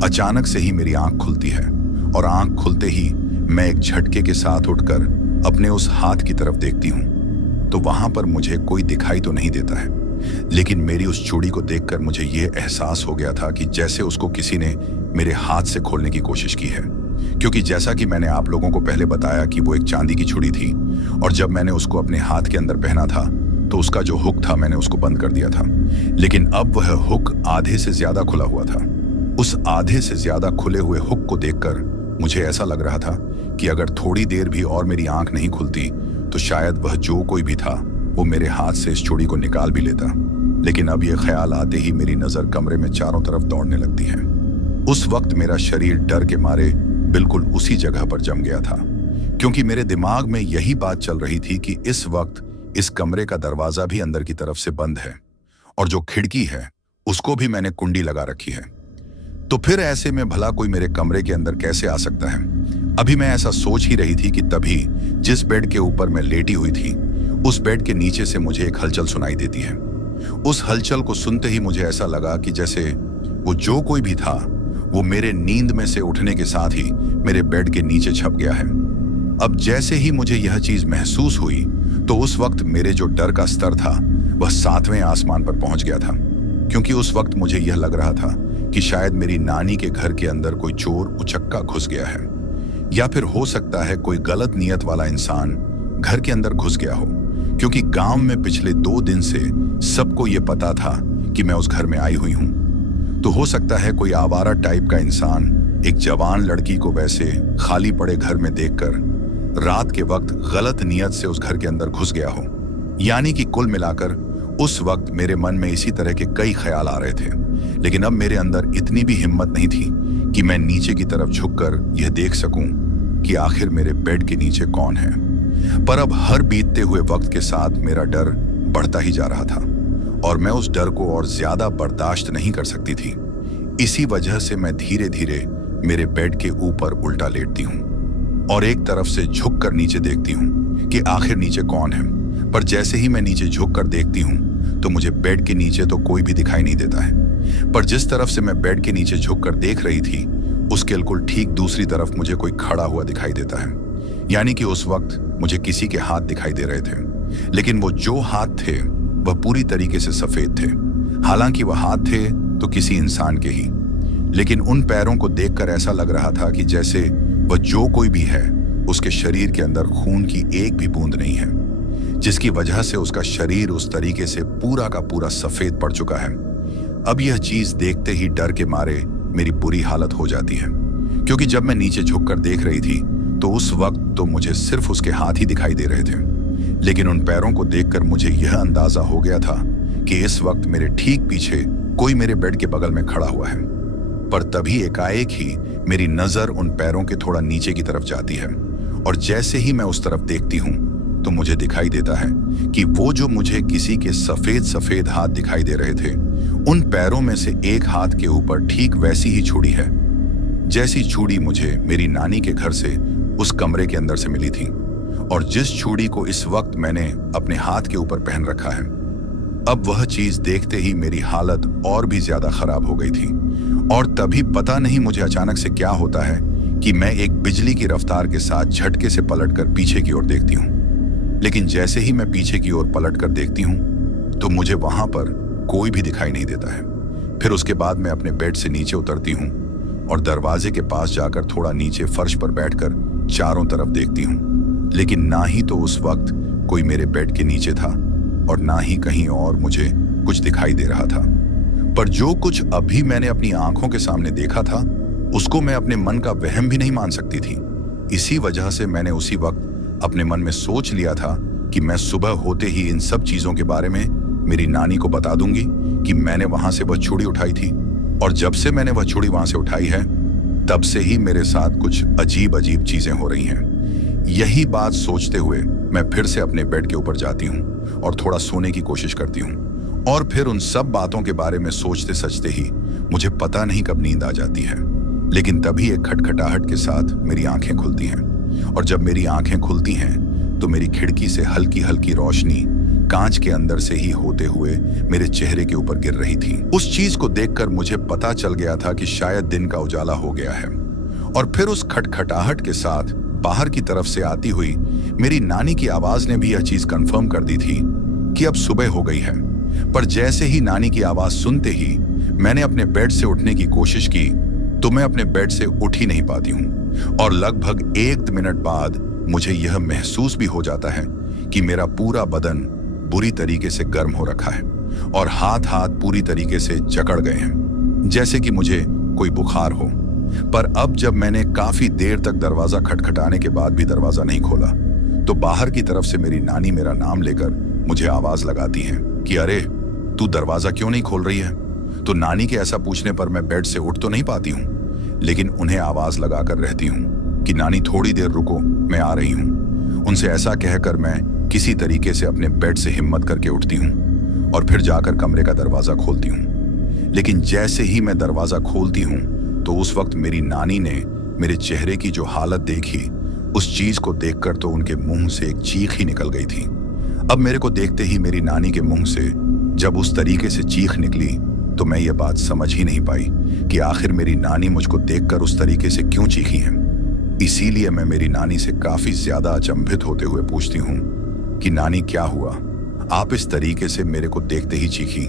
अचानक से ही मेरी आंख खुलती है और आंख खुलते ही मैं एक झटके के साथ उठकर अपने उस हाथ की तरफ देखती हूँ तो वहां पर मुझे कोई दिखाई तो नहीं देता है, लेकिन मेरी उस चूड़ी को देखकर मुझे यह एहसास हो गया था कि जैसे उसको किसी ने मेरे हाथ से खोलने की कोशिश की है। क्योंकि जैसा कि मैंने आप लोगों को पहले बताया कि वो एक चांदी की छुरी थी और जब मैंने उसको अपने हाथ के अंदर पहना था तो उसका जो हुक था मैंने उसको बंद कर दिया था, लेकिन अब वह हुक आधे से ज्यादा खुला हुआ था। उस आधे से ज्यादा खुले हुए हुक को देखकर मुझे ऐसा लग रहा था कि अगर थोड़ी देर भी और मेरी आंख नहीं खुलती तो शायद वह जो कोई भी था वो मेरे हाथ से इस छुरी को निकाल भी लेता। लेकिन अब यह ख्याल आते ही मेरी नजर कमरे में चारों तरफ दौड़ने लगती है। उस वक्त मेरा शरीर डर के मारे बिल्कुल उसी जगह पर जम गया था, क्योंकि मेरे दिमाग में यही बात चल रही थी कि इस वक्त इस कमरे का दरवाजा भी अंदर की तरफ से बंद है और जो खिड़की है उसको भी मैंने कुंडी लगा रखी है। तो फिर ऐसे में भला कोई मेरे कमरे के अंदर कैसे आ सकता है? अभी मैं ऐसा सोच ही रही थी कि तभी जिस बेड के ऊपर मैं लेटी हुई थी उस बेड के नीचे से मुझे एक हलचल सुनाई देती है। उस हलचल को सुनते ही मुझे ऐसा लगा कि जैसे वो जो कोई भी था वो मेरे नींद में से उठने के साथ ही मेरे बेड के नीचे छप गया है। अब जैसे ही मुझे यह चीज महसूस हुई तो उस वक्त मेरे जो डर का स्तर था वह 7वें आसमान पर पहुंच गया था, क्योंकि उस वक्त मुझे यह लग रहा था कि शायद मेरी नानी के घर के अंदर कोई चोर उचक्का घुस गया है, या फिर हो सकता है कोई गलत नियत वाला इंसान घर के अंदर घुस गया हो, क्योंकि गांव में पिछले 2 दिन से सबको यह पता था कि मैं उस घर में आई हुई हूं। तो हो सकता है कोई आवारा टाइप का इंसान एक जवान लड़की को वैसे खाली पड़े घर में देखकर रात के वक्त गलत नियत से उस घर के अंदर घुस गया हो। यानी कि कुल मिलाकर उस वक्त मेरे मन में इसी तरह के कई ख्याल आ रहे थे, लेकिन अब मेरे अंदर इतनी भी हिम्मत नहीं थी कि मैं नीचे की तरफ झुककर यह देख सकूं कि आखिर मेरे बेड के नीचे कौन है। पर अब हर बीतते हुए वक्त के साथ मेरा डर बढ़ता ही जा रहा था और मैं उस डर को और ज्यादा बर्दाश्त नहीं कर सकती थी। इसी वजह से मैं धीरे धीरे मेरे बेड के ऊपर उल्टा लेटती हूँ और एक तरफ से झुक कर नीचे देखती हूँ कि आखिर नीचे कौन है। पर जैसे ही मैं नीचे झुक कर देखती हूँ तो मुझे बेड के नीचे तो कोई भी दिखाई नहीं देता है, पर जिस तरफ से मैं बेड के नीचे झुक कर देख रही थी उसके बिल्कुल ठीक दूसरी तरफ मुझे कोई खड़ा हुआ दिखाई देता है। यानी कि उस वक्त मुझे किसी के हाथ दिखाई दे रहे थे, लेकिन वो जो हाथ थे वह पूरी तरीके से सफेद थे। हालांकि वह हाथ थे तो किसी इंसान के ही, लेकिन उन पैरों को देखकर ऐसा लग रहा था कि जैसे वह जो कोई भी है उसके शरीर के अंदर खून की एक भी बूंद नहीं है, जिसकी वजह से उसका शरीर उस तरीके से पूरा का पूरा सफेद पड़ चुका है। अब यह चीज देखते ही डर के मारे मेरी बुरी हालत हो जाती है, क्योंकि जब मैं नीचे झुककर देख रही थी तो उस वक्त तो मुझे सिर्फ उसके हाथ ही दिखाई दे रहे थे, लेकिन उन पैरों को देखकर मुझे यह अंदाजा हो गया था कि इस वक्त मेरे ठीक पीछे कोई मेरे बेड के बगल में खड़ा हुआ है। पर तभी एकाएक ही मेरी नजर उन पैरों के थोड़ा नीचे की तरफ जाती है और जैसे ही मैं उस तरफ देखती हूँ तो मुझे दिखाई देता है कि वो जो मुझे किसी के सफेद सफेद हाथ दिखाई दे रहे थे उन पैरों में से एक हाथ के ऊपर ठीक वैसी ही छुरी है जैसी छुरी मुझे मेरी नानी के घर से उस कमरे के अंदर से मिली थी, और जिस छुरी को इस वक्त मैंने अपने हाथ के ऊपर पहन रखा है। अब वह चीज देखते ही मेरी हालत और भी ज्यादा खराब हो गई थी, और तभी पता नहीं मुझे अचानक से क्या होता है कि मैं एक बिजली की रफ्तार के साथ झटके से पलटकर पीछे की ओर देखती हूँ। लेकिन जैसे ही मैं पीछे की ओर पलटकर देखती हूँ तो मुझे वहां पर कोई भी दिखाई नहीं देता है। फिर उसके बाद मैं अपने बेड से नीचे उतरती हूँ और दरवाजे के पास जाकर थोड़ा नीचे फर्श पर बैठकर चारों तरफ देखती हूँ, लेकिन ना ही तो उस वक्त कोई मेरे बेड के नीचे था और ना ही कहीं और मुझे कुछ दिखाई दे रहा था। पर जो कुछ अभी मैंने अपनी आंखों के सामने देखा था उसको मैं अपने मन का वहम भी नहीं मान सकती थी। इसी वजह से मैंने उसी वक्त अपने मन में सोच लिया था कि मैं सुबह होते ही इन सब चीजों के बारे में मेरी नानी को बता दूंगी कि मैंने वहां से वह छुरी उठाई थी, और जब से मैंने वह छुरी वहां से उठाई है तब से ही मेरे साथ कुछ अजीब अजीब चीजें हो रही हैं। यही बात सोचते हुए मैं फिर से अपने बेड के ऊपर जाती हूँ और थोड़ा सोने की कोशिश करती हूँ, और फिर उन सब बातों के बारे में सोचते सचते ही मुझे पता नहीं कब नींद आ जाती है। लेकिन तभी एक खटखटाहट के साथ मेरी आंखें खुलती हैं, और जब मेरी आंखें खुलती हैं तो मेरी खिड़की से हल्की हल्की रोशनी कांच के अंदर से ही होते हुए मेरे चेहरे के ऊपर गिर रही थी। उस चीज को देखकर मुझे पता चल गया था कि शायद दिन का उजाला हो गया है, और फिर उस खटखटाहट के साथ बाहर की तरफ से आती हुई मेरी नानी की आवाज ने भी यह चीज कंफर्म कर दी थी कि अब सुबह हो गई है। पर जैसे ही नानी की आवाज सुनते ही मैंने अपने बेड से उठने की कोशिश की तो मैं अपने बेड से उठ ही नहीं पाती हूँ, और लगभग 1 मिनट बाद मुझे यह महसूस भी हो जाता है कि मेरा पूरा बदन बुरी तरीके से गर्म हो रखा है और हाथ पूरी तरीके से जकड़ गए हैं, जैसे कि मुझे कोई बुखार हो। पर अब जब मैंने काफी देर तक दरवाजा खटखटाने के बाद भी दरवाजा नहीं खोला तो बाहर की तरफ से मेरी नानी मेरा नाम लेकर मुझे आवाज लगाती है कि अरे तू दरवाजा क्यों नहीं खोल रही है। तो नानी के ऐसा पूछने पर मैं बेड से उठ तो नहीं पाती हूँ, लेकिन उन्हें आवाज लगाकर रहती हूँ कि नानी थोड़ी देर रुको, मैं आ रही हूँ। उनसे ऐसा कहकर मैं किसी तरीके से अपने बेड से हिम्मत करके उठती हूँ और फिर जाकर कमरे का दरवाजा खोलती हूँ। लेकिन जैसे ही मैं दरवाजा खोलती हूँ तो उस वक्त मेरी नानी ने मेरे चेहरे की जो हालत देखी, उस चीज को देखकर तो उनके मुंह से एक चीख ही निकल गई थी। अब मेरे को देखते ही मेरी नानी के मुंह से जब उस तरीके से चीख निकली तो मैं ये बात समझ ही नहीं पाई कि आखिर मेरी नानी मुझको देखकर उस तरीके से क्यों चीखी है। इसीलिए मैं मेरी नानी से काफी ज्यादा अचंभित होते हुए पूछती हूँ कि नानी क्या हुआ, आप इस तरीके से मेरे को देखते ही चीखी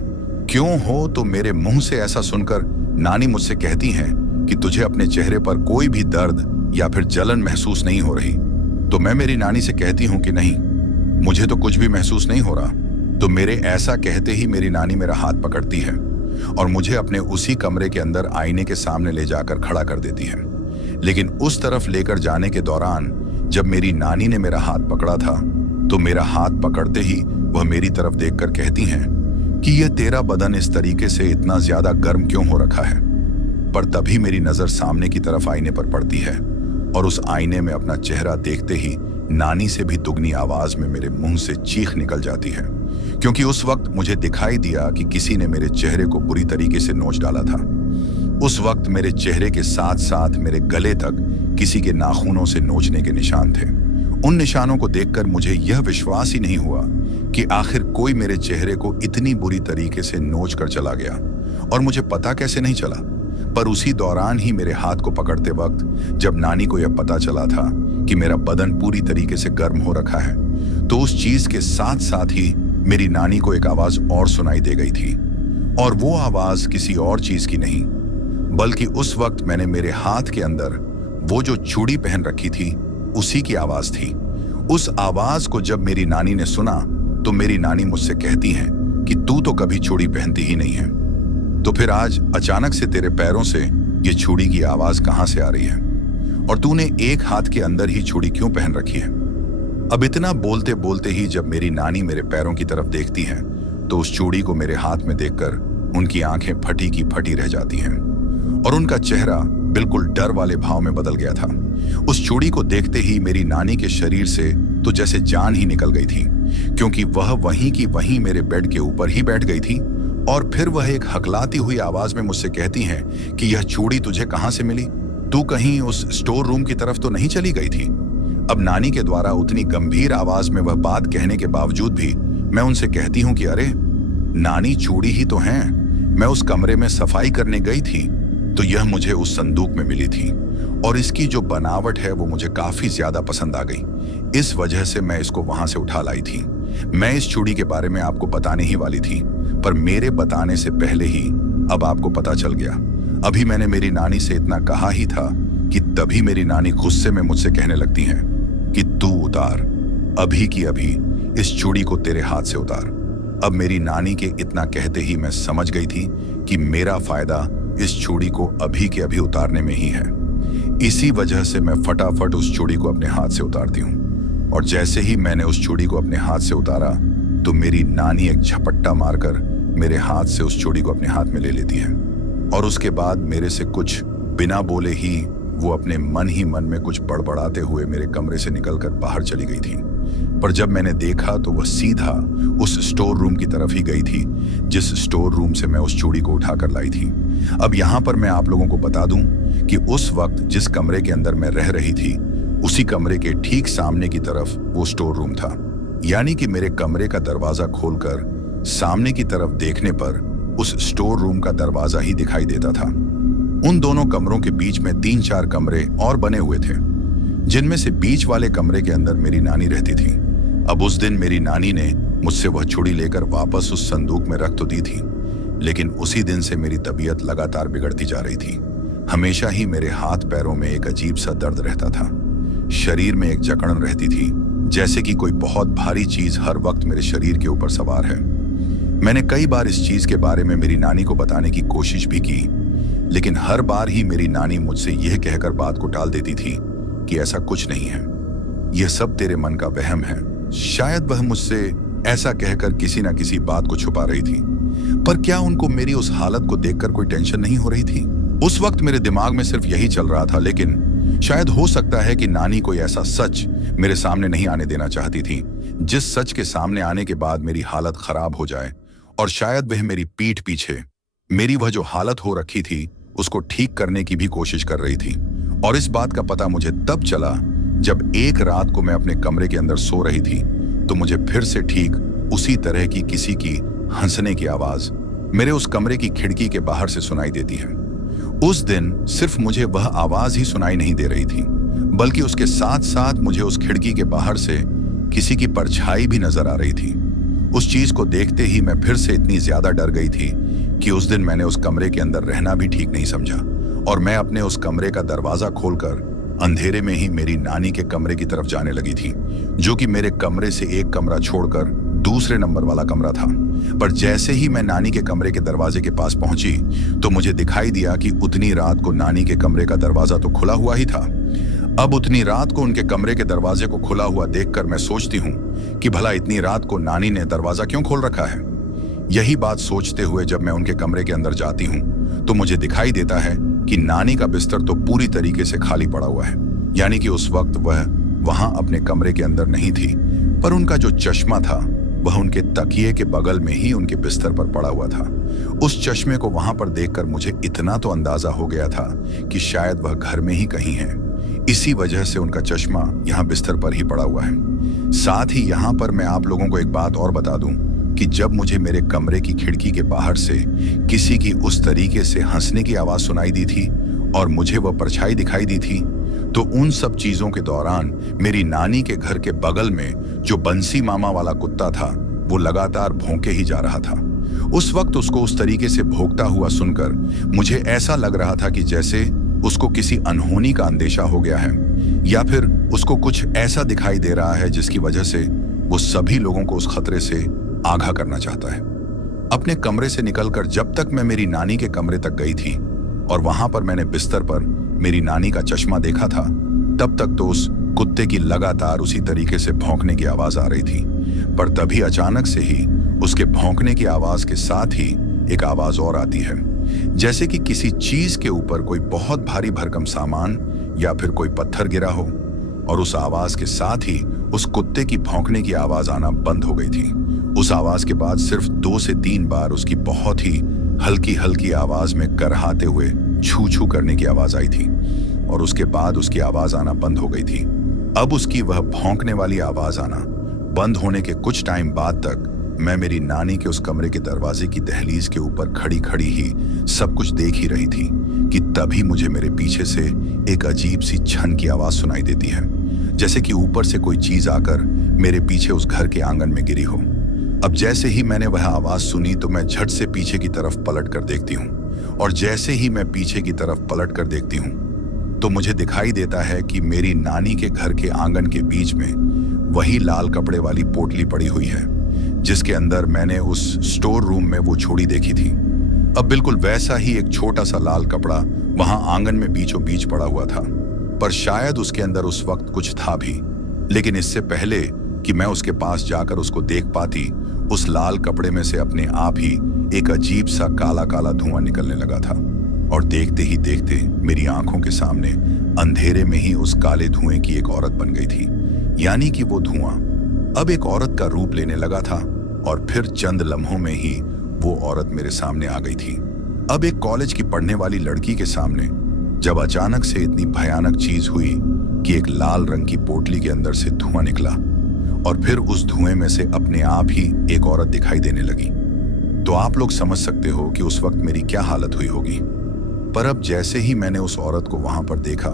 क्यों हो? तो मेरे मुंह से ऐसा सुनकर नानी मुझसे कहती हैं कि तुझे अपने चेहरे पर कोई भी दर्द या फिर जलन महसूस नहीं हो रही। तो मैं मेरी नानी से कहती हूँ कि नहीं, मुझे तो कुछ भी महसूस नहीं हो रहा। तो मेरे ऐसा कहते ही मेरी नानी मेरा हाथ पकड़ती है और मुझे अपने उसी कमरे के अंदर आईने के सामने ले जाकर खड़ा कर देती है। लेकिन उस तरफ लेकर जाने के दौरान जब मेरी नानी ने मेरा हाथ पकड़ा था तो मेरा हाथ पकड़ते ही वह मेरी तरफ देखकर कहती हैं कि यह तेरा बदन इस तरीके से इतना ज्यादा गर्म क्यों हो रखा है। पर तभी मेरी नजर सामने की तरफ आईने पर पड़ती है और उस आईने में अपना चेहरा देखते ही नानी से भी दुगनी आवाज में मेरे मुंह से चीख निकल जाती है, क्योंकि उस वक्त मुझे दिखाई दिया कि किसी ने मेरे चेहरे को बुरी तरीके से नोच डाला था। उस वक्त मेरे चेहरे के साथ साथ मेरे गले तक किसी के नाखूनों से नोचने के निशान थे। उन निशानों को देखकर मुझे यह विश्वास ही नहीं हुआ कि आखिर कोई मेरे चेहरे को इतनी बुरी तरीके से नोच कर चला गया, और मुझे पता कैसे नहीं चला। पर उसी दौरान ही मेरे हाथ को पकड़ते वक्त जब नानी को यह पता चला था कि मेरा बदन पूरी तरीके से गर्म हो रखा है, तो उस चीज के साथ साथ ही मेरी नानी को एक आवाज और सुनाई दे गई थी, और वो आवाज किसी और चीज की नहीं बल्कि उस वक्त मैंने मेरे हाथ के अंदर वो जो चूड़ी पहन रखी थी उसी की आवाज थी। उस आवाज को जब मेरी नानी ने सुना तो मेरी नानी मुझसे कहती हैं कि तू तो कभी चूड़ी पहनती ही नहीं है, तो फिर आज अचानक से तेरे पैरों से ये चूड़ी की आवाज कहां से आ रही है, और तूने एक हाथ के अंदर ही चूड़ी क्यों पहन रखी है। अब इतना बोलते बोलते ही जब मेरी नानी मेरे पैरों की तरफ देखती हैं तो उस चूड़ी को मेरे हाथ में देखकर उनकी आंखें फटी की फटी रह जाती हैं और उनका चेहरा बिल्कुल डर वाले भाव में बदल गया था। उस चूड़ी को देखते ही मेरी नानी के शरीर से तो जैसे जान ही निकल गई थी, क्योंकि वह वहीं की वहीं मेरे बेड के ऊपर ही बैठ गई थी, और फिर वह एक हकलाती हुई आवाज में मुझसे कहती हैं कि यह चूड़ी तुझे कहां से मिली, तू कहीं उस स्टोर रूम की तरफ तो नहीं चली गई थी। अब नानी के द्वारा उतनी गंभीर आवाज में वह बात कहने के बावजूद भी मैं उनसे कहती हूँ कि अरे नानी, चूड़ी ही तो हैं, मैं उस कमरे में सफाई करने गई थी तो यह मुझे उस संदूक में मिली थी, और इसकी जो बनावट है वो मुझे काफी ज्यादा पसंद आ गई। इस वजह से मैं इसको वहां से उठा लाई थी। मैं इस चूड़ी के बारे में आपको बताने ही वाली थी, पर मेरे बताने से पहले ही अब आपको पता चल गया। अभी मैंने मेरी नानी से इतना कहा ही था कि तभी मेरी नानी गुस्से में मुझसे कहने लगती हैं कि तू उतार, अभी की अभी इस चूड़ी को तेरे हाथ से उतार। अब मेरी नानी के इतना कहते ही मैं समझ गई थी कि मेरा फायदा इस चूड़ी को अभी के अभी उतारने में ही है। इसी वजह से मैं फटाफट उस चूड़ी को अपने हाथ से उतारती हूँ, और जैसे ही मैंने उस चूड़ी को अपने हाथ से उतारा तो मेरी नानी एक झपट्टा मारकर मेरे हाथ से उस चूड़ी को अपने हाथ में ले लेती है, और उसके बाद मेरे से कुछ बिना बोले ही वो अपने मन ही मन में कुछ बड़बड़ाते हुए मेरे कमरे से निकलकर बाहर चली गई थी। पर जब मैंने देखा तो वह सीधा उस स्टोर रूम की तरफ ही गई थी जिस स्टोर रूम से मैं उस चूड़ी को उठाकर लाई थी। अब यहाँ पर मैं आप लोगों को बता दूं कि उस वक्त जिस कमरे के अंदर मैं रह रही थी उसी कमरे के ठीक सामने की तरफ वो स्टोर रूम था, यानी कि मेरे कमरे का दरवाजा खोलकर सामने की तरफ देखने पर उस स्टोर रूम का दरवाजा ही दिखाई देता था। उन दोनों कमरों के बीच में 3-4 कमरे और बने हुए थे, जिनमें से बीच वाले कमरे के अंदर मेरी नानी रहती थी। अब उस दिन मेरी नानी ने मुझसे वह चूड़ी लेकर वापस उस संदूक में रख तो दी थी, लेकिन उसी दिन से मेरी तबीयत लगातार बिगड़ती जा रही थी। हमेशा ही मेरे हाथ पैरों में एक अजीब सा दर्द रहता था, शरीर में एक जकड़न रहती थी, जैसे कि कोई बहुत भारी चीज हर वक्त मेरे शरीर के ऊपर सवार है। मैंने कई बार इस चीज के बारे में मेरी नानी को बताने की कोशिश भी की, लेकिन हर बार ही मेरी नानी मुझसे यह कहकर बात को टाल देती थी कि ऐसा कुछ नहीं है, यह सब तेरे मन का वहम है। शायद वह मुझसे ऐसा कहकर किसी ना किसी बात को छुपा रही थी, पर क्या उनको मेरी उस हालत को देखकर कोई टेंशन नहीं हो रही थी? उस वक्त मेरे दिमाग में सिर्फ यही चल रहा था, लेकिन शायद हो सकता है कि नानी कोई ऐसा सच मेरे सामने नहीं आने देना चाहती थी, जिस सच के सामने आने के बाद मेरी हालत खराब हो जाए, और शायद वह मेरी पीठ पीछे मेरी वह जो हालत हो रखी थी उसको ठीक करने की भी कोशिश कर रही थी। और इस बात का पता मुझे तब चला जब एक रात को मैं अपने कमरे के अंदर सो रही थी, तो मुझे फिर से ठीक उसी तरह की किसी की हंसने की आवाज मेरे उस कमरे की खिड़की के बाहर से सुनाई देती है। उस दिन सिर्फ मुझे वह आवाज ही सुनाई नहीं दे रही थी, बल्कि उसके साथ साथ मुझे उस खिड़की के बाहर से किसी की परछाई भी नजर आ रही थी। उस चीज को देखते ही मैं फिर से इतनी ज्यादा डर गई थी कि उस दिन मैंने उस कमरे के अंदर रहना भी ठीक नहीं समझा, और मैं अपने उस कमरे का दरवाजा खोलकर अंधेरे में ही मेरी नानी के कमरे की तरफ जाने लगी थी, जो कि मेरे कमरे से एक कमरा छोड़कर दूसरे नंबर वाला कमरा था। पर जैसे ही मैं नानी के कमरे के दरवाजे के पास पहुंची तो मुझे दिखाई दिया कि उतनी रात को नानी के कमरे का दरवाजा तो खुला हुआ ही था। अब उतनी रात को उनके कमरे के दरवाजे को खुला हुआ देखकर मैं सोचती हूँ कि भला इतनी रात को नानी ने दरवाजा क्यों खोल रखा है। यही बात सोचते हुए जब मैं उनके कमरे के अंदर जाती हूँ तो मुझे दिखाई देता है कि नानी का बिस्तर तो पूरी तरीके से खाली पड़ा हुआ है, यानी कि उस वक्त वह वहां अपने कमरे के अंदर नहीं थी, पर उनका जो चश्मा था वह उनके तकिए के बगल में ही उनके बिस्तर पर पड़ा हुआ था। उस चश्मे को वहां पर देखकर मुझे इतना तो अंदाजा हो गया था कि शायद वह घर में ही कहीं है, इसी वजह से उनका चश्मा यहाँ बिस्तर पर ही पड़ा हुआ है। साथ ही यहाँ पर मैं आप लोगों को एक बात और बता दूं कि जब मुझे मेरे कमरे की खिड़की के बाहर से किसी की उस तरीके से हंसने की आवाज सुनाई दी थी और मुझे वह परछाई दिखाई दी थी, तो उन सब चीजों के दौरान मेरी नानी के घर के बगल में जो बंसी मामा वाला कुत्ता था वो लगातार भौंके ही जा रहा था। उस वक्त उसको उस तरीके से भौंकता हुआ सुनकर मुझे ऐसा लग रहा था कि जैसे उसको किसी अनहोनी का अंदेशा हो गया है, या फिर उसको कुछ ऐसा दिखाई दे रहा है जिसकी वजह से वो सभी लोगों को उस खतरे से आगाह करना चाहता है। अपने कमरे से निकलकर जब तक मैं मेरी नानी के कमरे तक गई थी और वहां पर मैंने बिस्तर पर मेरी नानी का चश्मा देखा था, तब तक तो उस कुत्ते की लगातार उसी तरीके से भौंकने की आवाज आ रही थी। पर तभी अचानक से ही उसके भौंकने की आवाज के साथ ही एक आवाज और आती है, जैसे कि किसी चीज के ऊपर कोई बहुत भारी भरकम सामान या फिर कोई पत्थर गिरा हो, और उस आवाज के साथ ही उस कुत्ते की भौंकने की आवाज आना बंद हो गई थी। उस आवाज के बाद सिर्फ 2 से 3 बार उसकी बहुत ही हल्की हल्की आवाज में करहाते हुए छू छू करने की आवाज आई थी, और उसके बाद उसकी आवाज आना बंद हो गई थी। अब उसकी वह भौंकने वाली आवाज आना बंद होने के कुछ टाइम बाद तक मैं मेरी नानी के उस कमरे के दरवाजे की दहलीज के ऊपर खड़ी खड़ी ही सब कुछ देख ही रही थी कि तभी मुझे मेरे पीछे से एक अजीब सी छन की आवाज सुनाई देती है, जैसे कि ऊपर से कोई चीज आकर मेरे पीछे उस घर के आंगन में गिरी हो। अब जैसे ही मैंने वह आवाज सुनी तो मैं झट से पीछे की तरफ पलट कर देखती हूँ, और जैसे ही मैं पीछे की तरफ पलट कर देखती हूँ तो मुझे दिखाई देता है कि मेरी नानी के घर के आंगन के बीच में वही लाल कपड़े वाली पोटली पड़ी हुई है, जिसके अंदर मैंने उस स्टोर रूम में वो छोड़ी देखी थी। अब बिल्कुल वैसा ही एक छोटा सा लाल कपड़ा वहां आंगन में बीचों बीच पड़ा हुआ था, पर शायद उसके अंदर उस वक्त कुछ था भी, लेकिन इससे पहले कि मैं उसके पास जाकर उसको देख पाती, उस लाल कपड़े में से अपने आप ही एक अजीब सा काला काला धुआं निकलने लगा था, और देखते ही देखते मेरी आंखों के सामने अंधेरे में ही उस काले धुएं की एक औरत बन गई थी। यानी कि वो धुआं अब एक औरत का रूप लेने लगा था, और फिर चंद लम्हों में ही वो औरत मेरे सामने आ गई थी। अब एक कॉलेज की पढ़ने वाली लड़की के सामने जब अचानक से इतनी भयानक चीज हुई कि एक लाल रंग की पोटली के अंदर से धुआं निकला, और फिर उस धुएं में से अपने आप ही एक औरत दिखाई देने लगी, तो आप लोग समझ सकते हो कि उस वक्त मेरी क्या हालत हुई होगी। पर अब जैसे ही मैंने उस औरत को वहां पर देखा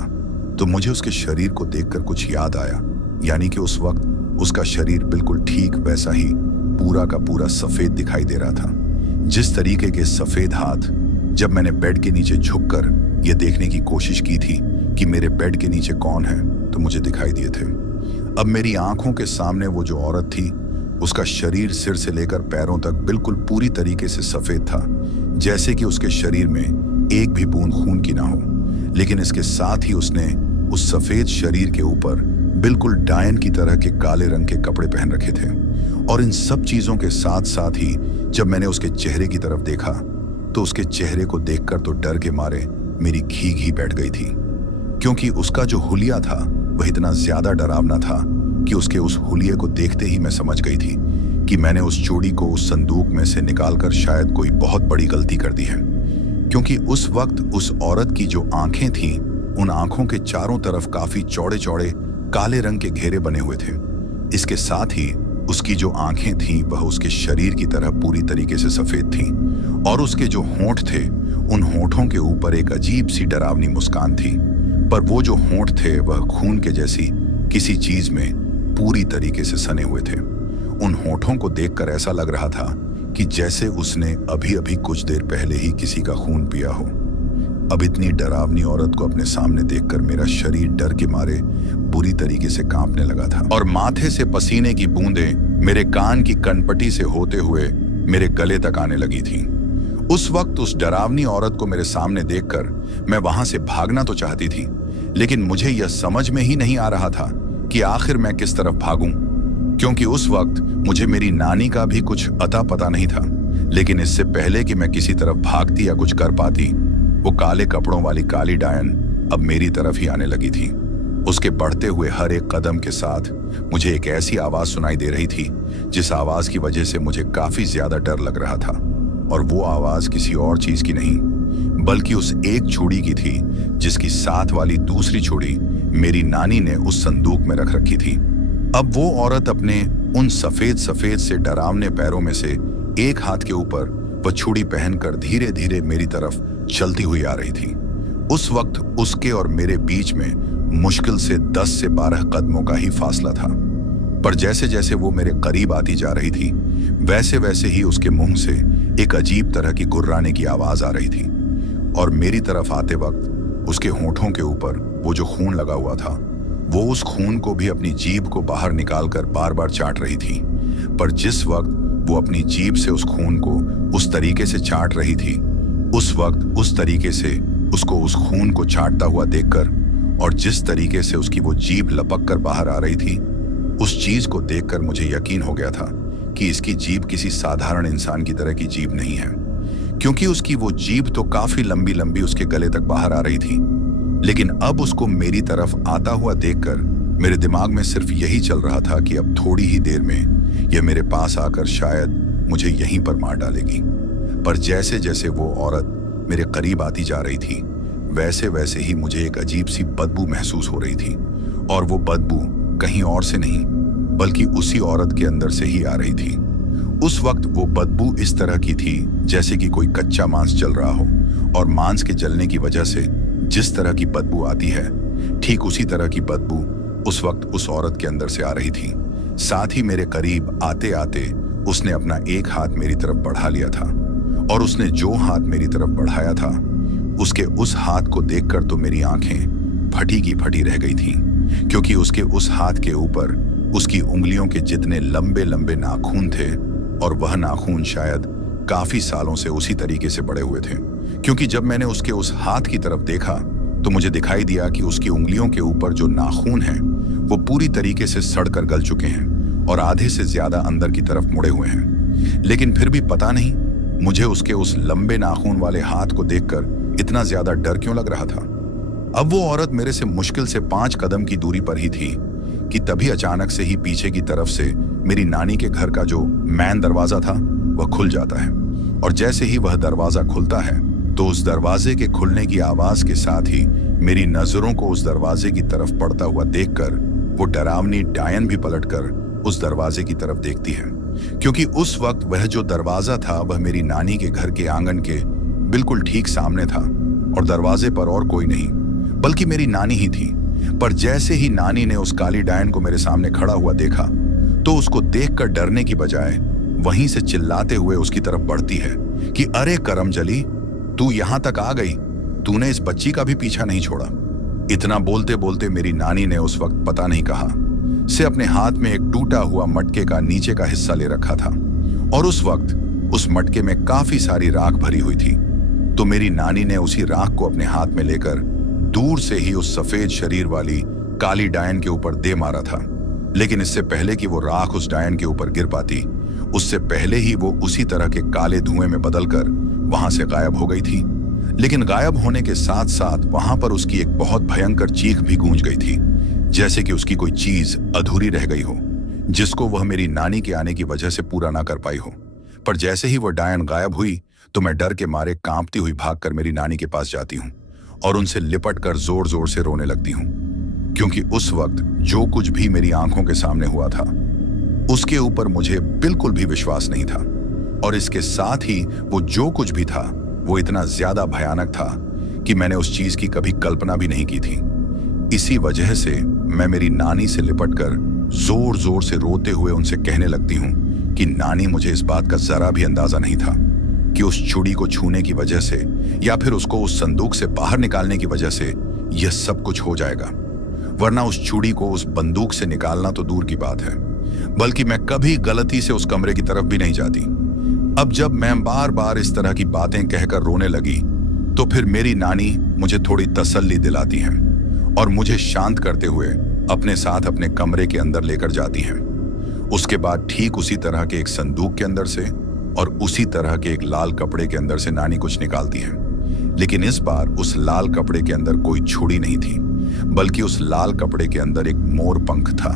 तो मुझे उसके शरीर को देखकर कुछ याद आया, यानी कि उस वक्त उसका शरीर बिल्कुल ठीक वैसा ही पूरा का पूरा सफेद दिखाई दे रहा था। जिस तरीके के सफेद हाथ जब मैंने बेड के नीचे झुककर यह देखने की कोशिश की थी कि मेरे बेड के नीचे कौन है, तो मुझे दिखाई दिए थे। अब मेरी आंखों के सामने वो जो औरत थी, उसका शरीर सिर से लेकर पैरों तक बिल्कुल पूरी तरीके से सफेद था, जैसे कि उसके शरीर में एक भी बूंद खून की ना हो। लेकिन इसके साथ ही उसने उस सफेद शरीर के ऊपर बिल्कुल डायन की तरह के काले रंग के कपड़े पहन रखे थे। और इन सब चीजों के साथ साथ ही जब मैंने उसके चेहरे की तरफ देखा तो उसके चेहरे को देखकर तो डर के मारे मेरी घी घी बैठ गई थी। क्योंकि उसका जो हुलिया था वह इतना ज्यादा डरावना था कि उसके उस हुलिये को देखते ही मैं समझ गई थी कि मैंने उस चूड़ी को उस संदूक में से निकालकर शायद कोई बहुत बड़ी गलती कर दी है। क्योंकि उस वक्त उस औरत की जो आंखें थीं, उन आंखों के चारों तरफ काफी चौड़े चौड़े काले रंग के घेरे बने हुए थे। इसके साथ ही उसकी जो आंखें थीं वह उसके शरीर की तरह पूरी तरीके से सफेद थीं, और उसके जो होंठ थे उन होंठों के ऊपर एक अजीब सी डरावनी मुस्कान थी। पर वो जो होंठ थे वह खून के जैसी किसी चीज में पूरी तरीके से सने हुए थे। उन होठों को देखकर ऐसा लग रहा था कि जैसे उसने अभी अभी कुछ देर पहले ही किसी का खून पिया हो। अब इतनी डरावनी औरत को अपने सामने देखकर मेरा शरीर डर के मारे बुरी तरीके से कांपने लगा था, और माथे से पसीने की बूंदें मेरे कान की कनपटी से होते हुए मेरे गले तक आने लगी थीं। उस वक्त उस डरावनी औरत को मेरे सामने देखकर मैं वहां से भागना तो चाहती थी, लेकिन मुझे यह समझ में ही नहीं आ रहा था कि आखिर मैं किस तरफ भागूं, क्योंकि उस वक्त मुझे मेरी नानी का भी कुछ अता पता नहीं था। लेकिन इससे पहले कि मैं किसी तरफ भागती या कुछ कर पाती, वो काले कपड़ों वाली काली डायन अब मेरी तरफ ही आने लगी थी। उसके बढ़ते हुए हर एक कदम के साथ मुझे एक ऐसी आवाज सुनाई दे रही थी जिस आवाज की वजह से मुझे काफी ज्यादा डर लग रहा था, और वो आवाज किसी और चीज की नहीं बल्कि उस एक चूड़ी की थी जिसकी साथ वाली दूसरी चूड़ी मेरी नानी ने उस संदूक में रख रखी थी। अब वो औरत अपने उन सफेद सफेद से डरावने पैरों में से एक हाथ के ऊपर वह चूड़ी पहनकर धीरे धीरे मेरी तरफ चलती हुई आ रही थी। उस वक्त उसके और मेरे बीच में मुश्किल से 10 से 12 कदमों का ही फासला था, पर जैसे जैसे वो मेरे करीब आती जा रही थी वैसे वैसे ही उसके मुंह से एक अजीब तरह की गुर्राने की आवाज आ रही थी, और मेरी तरफ आते वक्त उसके होंठों के ऊपर वो जो खून लगा हुआ था वो उस खून को भी अपनी जीभ को बाहर निकालकर बार बार चाट रही थी। पर जिस वक्त वो अपनी जीभ से उस खून को उस तरीके से चाट रही थी, उस वक्त उस तरीके से उसको उस खून को चाटता हुआ देखकर और जिस तरीके से उसकी वो जीभ लपक कर बाहर आ रही थी, उस चीज को देखकर मुझे यकीन हो गया था कि इसकी जीभ किसी साधारण इंसान की तरह की जीभ नहीं है, क्योंकि उसकी वो जीभ तो काफी लंबी लंबी उसके गले तक बाहर आ रही थी। लेकिन अब उसको मेरी तरफ आता हुआ देखकर मेरे दिमाग में सिर्फ यही चल रहा था कि अब थोड़ी ही देर में यह मेरे पास आकर शायद मुझे यहीं पर मार डालेगी। पर जैसे जैसे वो औरत मेरे करीब आती जा रही थी वैसे वैसे ही मुझे एक अजीब सी बदबू महसूस हो रही थी, और वो बदबू कहीं और से नहीं बल्कि उसी औरत के अंदर से ही आ रही थी। उस वक्त वो बदबू इस तरह की थी जैसे कि कोई कच्चा मांस जल रहा हो, और मांस के जलने की वजह से जिस तरह की बदबू आती है ठीक उसी तरह की बदबू उस वक्त उस औरत के अंदर से आ रही थी। साथ ही मेरे करीब आते आते उसने अपना एक हाथ मेरी तरफ बढ़ा लिया था, और उसने जो हाथ मेरी तरफ बढ़ाया था उसके उस हाथ को देखकर तो मेरी आंखें फटी की फटी रह गई थीं, क्योंकि उसके उस हाथ के ऊपर उसकी उंगलियों के जितने लंबे लंबे नाखून थे, और वह नाखून शायद काफी सालों से उसी तरीके से बड़े हुए थे। क्योंकि जब मैंने उसके उस हाथ की तरफ देखा तो मुझे दिखाई दिया कि उसकी उंगलियों के ऊपर जो नाखून हैं वो पूरी तरीके से सड़कर गल चुके हैं और आधे से ज्यादा अंदर की तरफ मुड़े हुए हैं। लेकिन फिर भी पता नहीं मुझे उसके उस लंबे नाखून वाले हाथ को देखकर इतना ज्यादा डर क्यों लग रहा था। अब वो औरत मेरे से मुश्किल से 5 कदम की दूरी पर ही थी कि तभी अचानक से ही पीछे की तरफ से मेरी नानी के घर का जो मैन दरवाजा था वह खुल जाता है, और जैसे ही वह दरवाजा खुलता है तो उस दरवाजे के खुलने की आवाज के साथ ही मेरी नजरों को उस दरवाजे की तरफ पड़ता हुआ देखकर वो डरावनी डायन भी पलटकर उस दरवाजे की तरफ देखती है, क्योंकि उस वक्त वह जो दरवाजा था वह मेरी नानी के घर के आंगन के बिल्कुल ठीक सामने था, और दरवाजे पर और कोई नहीं बल्कि मेरी नानी ही थी। पर जैसे ही नानी ने उस काली डायन को मेरे सामने खड़ा हुआ देखा तो उसको देखकर डरने की बजाय वहीं से चिल्लाते हुए उसकी तरफ बढ़ती है कि अरे करमजली, तू यहां तक आ गई, तूने इस बच्ची का भी पीछा नहीं छोड़ा। इतना बोलते बोलते मेरी नानी ने उस वक्त पता नहीं कहा से अपने हाथ में एक टूटा हुआ मटके का नीचे का हिस्सा ले रखा था, और उस वक्त उस मटके में काफी सारी राख भरी हुई थी। तो मेरी नानी ने उसी राख को अपने हाथ में लेकर दूर से ही उस सफेद शरीर वाली काली डायन के ऊपर दे मारा था। लेकिन इससे पहले कि वो राख उस डायन के ऊपर गिर पाती, उससे पहले ही वो उसी तरह के काले धुएं में बदलकर वहां से गायब हो गई थी। लेकिन गायब होने के साथ साथ वहां पर उसकी एक बहुत भयंकर चीख भी गूंज गई थी, जैसे कि उसकी कोई चीज अधूरी रह गई हो, जिसको वह मेरी नानी के आने की वजह से पूरा ना कर पाई हो। पर जैसे ही वह डायन गायब हुई तो मैं डर के मारे कांपती हुई भागकर मेरी नानी के पास जाती हूँ और उनसे लिपट कर जोर जोर से रोने लगती हूँ, क्योंकि उस वक्त जो कुछ भी मेरी आंखों के सामने हुआ था उसके ऊपर मुझे बिल्कुल भी विश्वास नहीं था। और इसके साथ ही वो जो कुछ भी था वो इतना ज्यादा भयानक था कि मैंने उस चीज की कभी कल्पना भी नहीं की थी। इसी वजह से मैं मेरी नानी से लिपटकर जोर जोर से रोते हुए उनसे कहने लगती हूँ कि नानी, मुझे इस बात का जरा भी अंदाजा नहीं था कि उस चूड़ी को छूने की वजह से या फिर उसको उस संदूक से बाहर निकालने की वजह से यह सब कुछ हो जाएगा, वरना उस चूड़ी को उस बंदूक से निकालना तो दूर की बात है, बल्कि मैं कभी गलती से उस कमरे की तरफ भी नहीं जाती। अब जब मैं बार बार इस तरह की बातें कहकर रोने लगी तो फिर मेरी नानी मुझे थोड़ी तसल्ली दिलाती हैं और मुझे शांत करते हुए अपने साथ अपने कमरे के अंदर लेकर जाती हैं। उसके बाद ठीक उसी तरह के एक संदूक के अंदर से और उसी तरह के एक लाल कपड़े के अंदर से नानी कुछ निकालती है, लेकिन इस बार उस लाल कपड़े के अंदर कोई छुरी नहीं थी, बल्कि उस लाल कपड़े के अंदर एक मोर पंख था।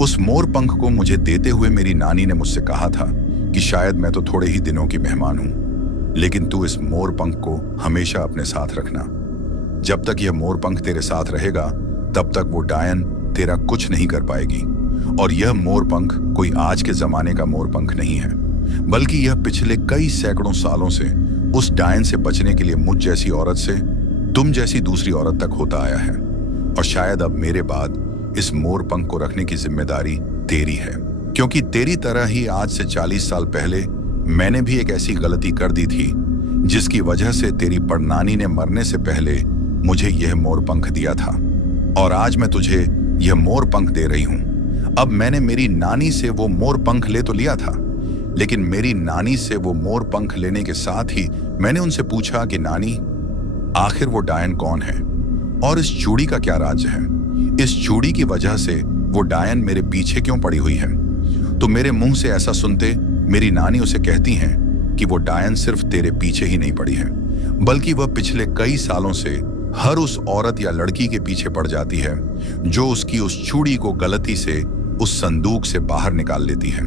उस मोर पंख को मुझे देते हुए मेरी नानी ने मुझसे कहा था कि शायद मैं तो थोड़े ही दिनों की मेहमान हूं, लेकिन तू इस मोर पंख को हमेशा अपने साथ रखना। जब तक यह मोर पंख तेरे साथ रहेगा तब तक वो डायन तेरा कुछ नहीं कर पाएगी। और यह मोर पंख कोई आज के जमाने का मोर पंख नहीं है, बल्कि यह पिछले कई सैकड़ों सालों से उस डायन से बचने के लिए मुझ जैसी औरत से तुम जैसी दूसरी औरत तक होता आया है। और शायद अब मेरे बाद इस मोर पंख को रखने की जिम्मेदारी तेरी है, क्योंकि तेरी तरह ही आज से 40 साल पहले मैंने भी एक ऐसी गलती कर दी थी जिसकी वजह से तेरी परनानी ने मरने से पहले मुझे यह मोर पंख दिया था, और आज मैं तुझे यह मोर पंख दे रही हूं। अब मैंने मेरी नानी से वो मोर पंख ले तो लिया था, लेकिन मेरी नानी से वो मोर पंख लेने के साथ ही मैंने उनसे पूछा कि नानी, आखिर वो डायन कौन है और इस चूड़ी का क्या राज है? इस चूड़ी की वजह से वो डायन मेरे पीछे क्यों पड़ी हुई है? तो मेरे मुंह से ऐसा सुनते मेरी नानी उसे कहती हैं कि वो डायन सिर्फ तेरे पीछे ही नहीं पड़ी है, बल्कि वह पिछले कई सालों से हर उस औरत या लड़की के पीछे पड़ जाती है जो उसकी उस चूड़ी को गलती से उस संदूक से बाहर निकाल लेती है।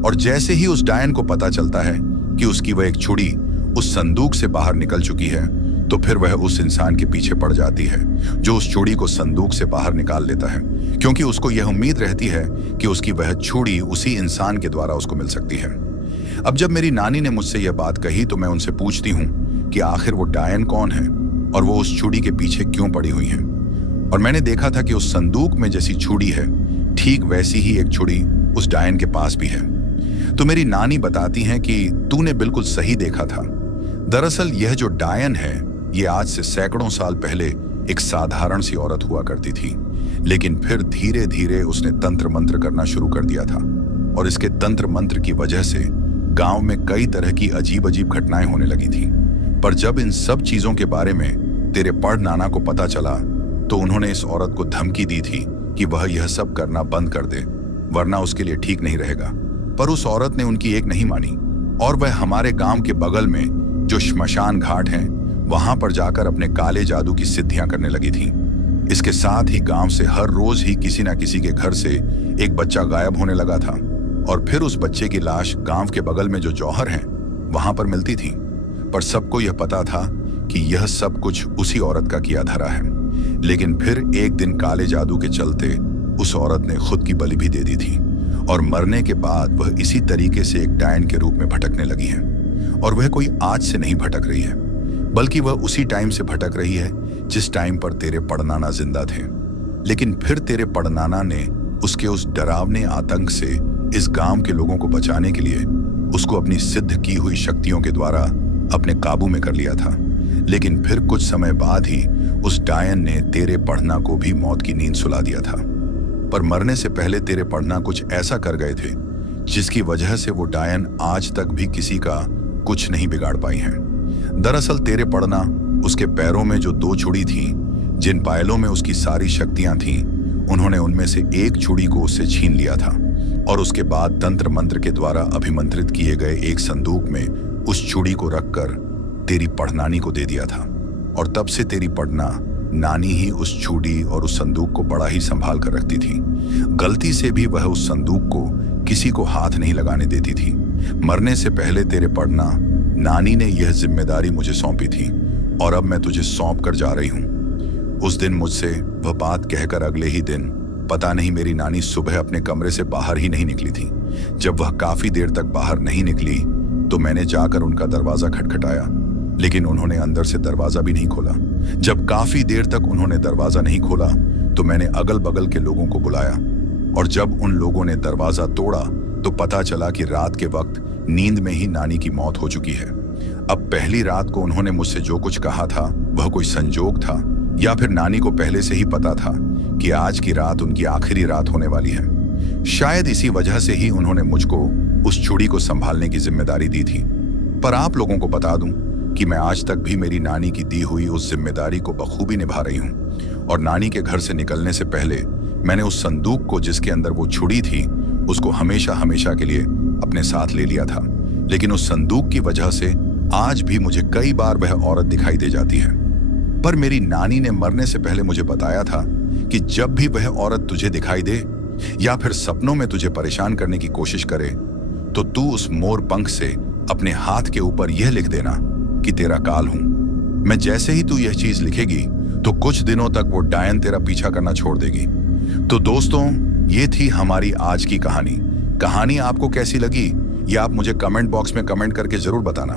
और जैसे ही उस डायन को पता चलता है कि उसकी वह एक चूड़ी उस संदूक से बाहर निकल चुकी है, तो फिर वह उस इंसान के पीछे पड़ जाती है जो उस चूड़ी को संदूक से बाहर निकाल लेता है, क्योंकि उसको यह उम्मीद रहती है कि उसकी वह चूड़ी उसी इंसान के द्वारा उसको मिल सकती है। अब जब मेरी नानी ने मुझसे यह बात कही तो मैं उनसे पूछती हूँ कि आखिर वो डायन कौन है और वो उस चूड़ी के पीछे क्यों पड़ी हुई है। और मैंने देखा था कि उस संदूक में जैसी चूड़ी है, ठीक वैसी ही एक चूड़ी उस डायन के पास भी है। तो मेरी नानी बताती हैं कि तूने बिल्कुल सही देखा था। दरअसल यह जो डायन है ये आज से सैकड़ों साल पहले एक साधारण सी औरत हुआ करती थी, लेकिन फिर धीरे धीरे उसने तंत्र मंत्र करना शुरू कर दिया था, और इसके तंत्र मंत्र की वजह से गांव में कई तरह की अजीब अजीब घटनाएं होने लगी थी। पर जब इन सब चीजों के बारे में तेरे पड़ नाना को पता चला तो उन्होंने इस औरत को धमकी दी थी कि वह यह सब करना बंद कर दे, वरना उसके लिए ठीक नहीं रहेगा। पर उस औरत ने उनकी एक नहीं मानी और वह हमारे गांव के बगल में जो श्मशान घाट है वहां पर जाकर अपने काले जादू की सिद्धियां करने लगी थी। इसके साथ ही गांव से हर रोज ही किसी ना किसी के घर से एक बच्चा गायब होने लगा था, और फिर उस बच्चे की लाश गांव के बगल में जो जौहर है वहां पर मिलती थी। पर सबको यह पता था कि यह सब कुछ उसी औरत का किया धरा है, लेकिन फिर एक दिन काले जादू के चलते उस औरत ने खुद की बलि भी दे दी थी, और मरने के बाद वह इसी तरीके से एक डायन के रूप में भटकने लगी है। और वह कोई आज से नहीं भटक रही है, बल्कि वह उसी टाइम से भटक रही है जिस टाइम पर तेरे पड़नाना जिंदा थे। लेकिन फिर तेरे पड़नाना ने उसके उस डरावने आतंक से इस गांव के लोगों को बचाने के लिए उसको अपनी सिद्ध की हुई शक्तियों के द्वारा अपने काबू में कर लिया था। लेकिन फिर कुछ समय बाद ही उस डायन ने तेरे पढ़ना को भी मौत की नींद सुला दिया था। पर मरने से पहले तेरे पढ़ना कुछ ऐसा कर गए थे जिसकी वजह से वो डायन आज तक भी किसी का कुछ नहीं बिगाड़ पाई है। दरअसल तेरे पढ़ना उसके पैरों में जो 2 छुड़ी थी, जिन पायलों में उसकी सारी शक्तियां थीं, उन्होंने उनमें से एक छुड़ी को उससे छीन लिया था, और उसके बाद तंत्र मंत्र के द्वारा अभिमंत्रित किए गए एक संदूक में उस छुड़ी को रखकर तेरी पढ़नानी को दे दिया था और तब से तेरी पढ़ना नानी ही उस चूड़ी और उस संदूक को बड़ा ही संभाल कर रखती थी। गलती से भी वह उस संदूक को किसी को हाथ नहीं लगाने देती थी। मरने से पहले तेरे पढ़ना नानी ने यह जिम्मेदारी मुझे सौंपी थी और अब मैं तुझे सौंप कर जा रही हूँ। उस दिन मुझसे वह बात कहकर अगले ही दिन पता नहीं मेरी नानी सुबह अपने कमरे से बाहर ही नहीं निकली थी। जब वह काफी देर तक बाहर नहीं निकली तो मैंने जाकर उनका दरवाजा खटखटाया, लेकिन उन्होंने अंदर से दरवाजा भी नहीं खोला। जब काफी देर तक उन्होंने दरवाजा नहीं खोला तो मैंने अगल बगल के लोगों को बुलाया और जब उन लोगों ने दरवाजा तोड़ा तो पता चला कि रात के वक्त नींद में ही नानी की मौत हो चुकी है। अब पहली रात को उन्होंने मुझसे जो कुछ कहा था वह कोई संजोग था या फिर नानी को पहले से ही पता था कि आज की रात उनकी आखिरी रात होने वाली है। शायद इसी वजह से ही उन्होंने मुझको उस चूड़ी को संभालने की जिम्मेदारी दी थी। पर आप लोगों को बता दूं कि मैं आज तक भी मेरी नानी की दी हुई उस जिम्मेदारी को बखूबी निभा रही हूं और नानी के घर से निकलने से पहले मैंने उस संदूक को जिसके अंदर वो छुड़ी थी उसको हमेशा हमेशा के लिए अपने साथ ले लिया था। लेकिन उस संदूक की वजह से आज भी मुझे कई बार वह औरत दिखाई दे जाती है। पर मेरी नानी ने मरने से पहले मुझे बताया था कि जब भी वह औरत तुझे दिखाई दे या फिर सपनों में तुझे परेशान करने की कोशिश करे तो तू उस मोर पंख से अपने हाथ के ऊपर यह लिख देना कि तेरा काल हूं मैं। जैसे ही तू यह चीज लिखेगी तो कुछ दिनों तक वो डायन तेरा पीछा करना छोड़ देगी। तो दोस्तों, ये थी हमारी आज की कहानी। कहानी आपको कैसी लगी ये आप मुझे कमेंट बॉक्स में कमेंट करके जरूर बताना।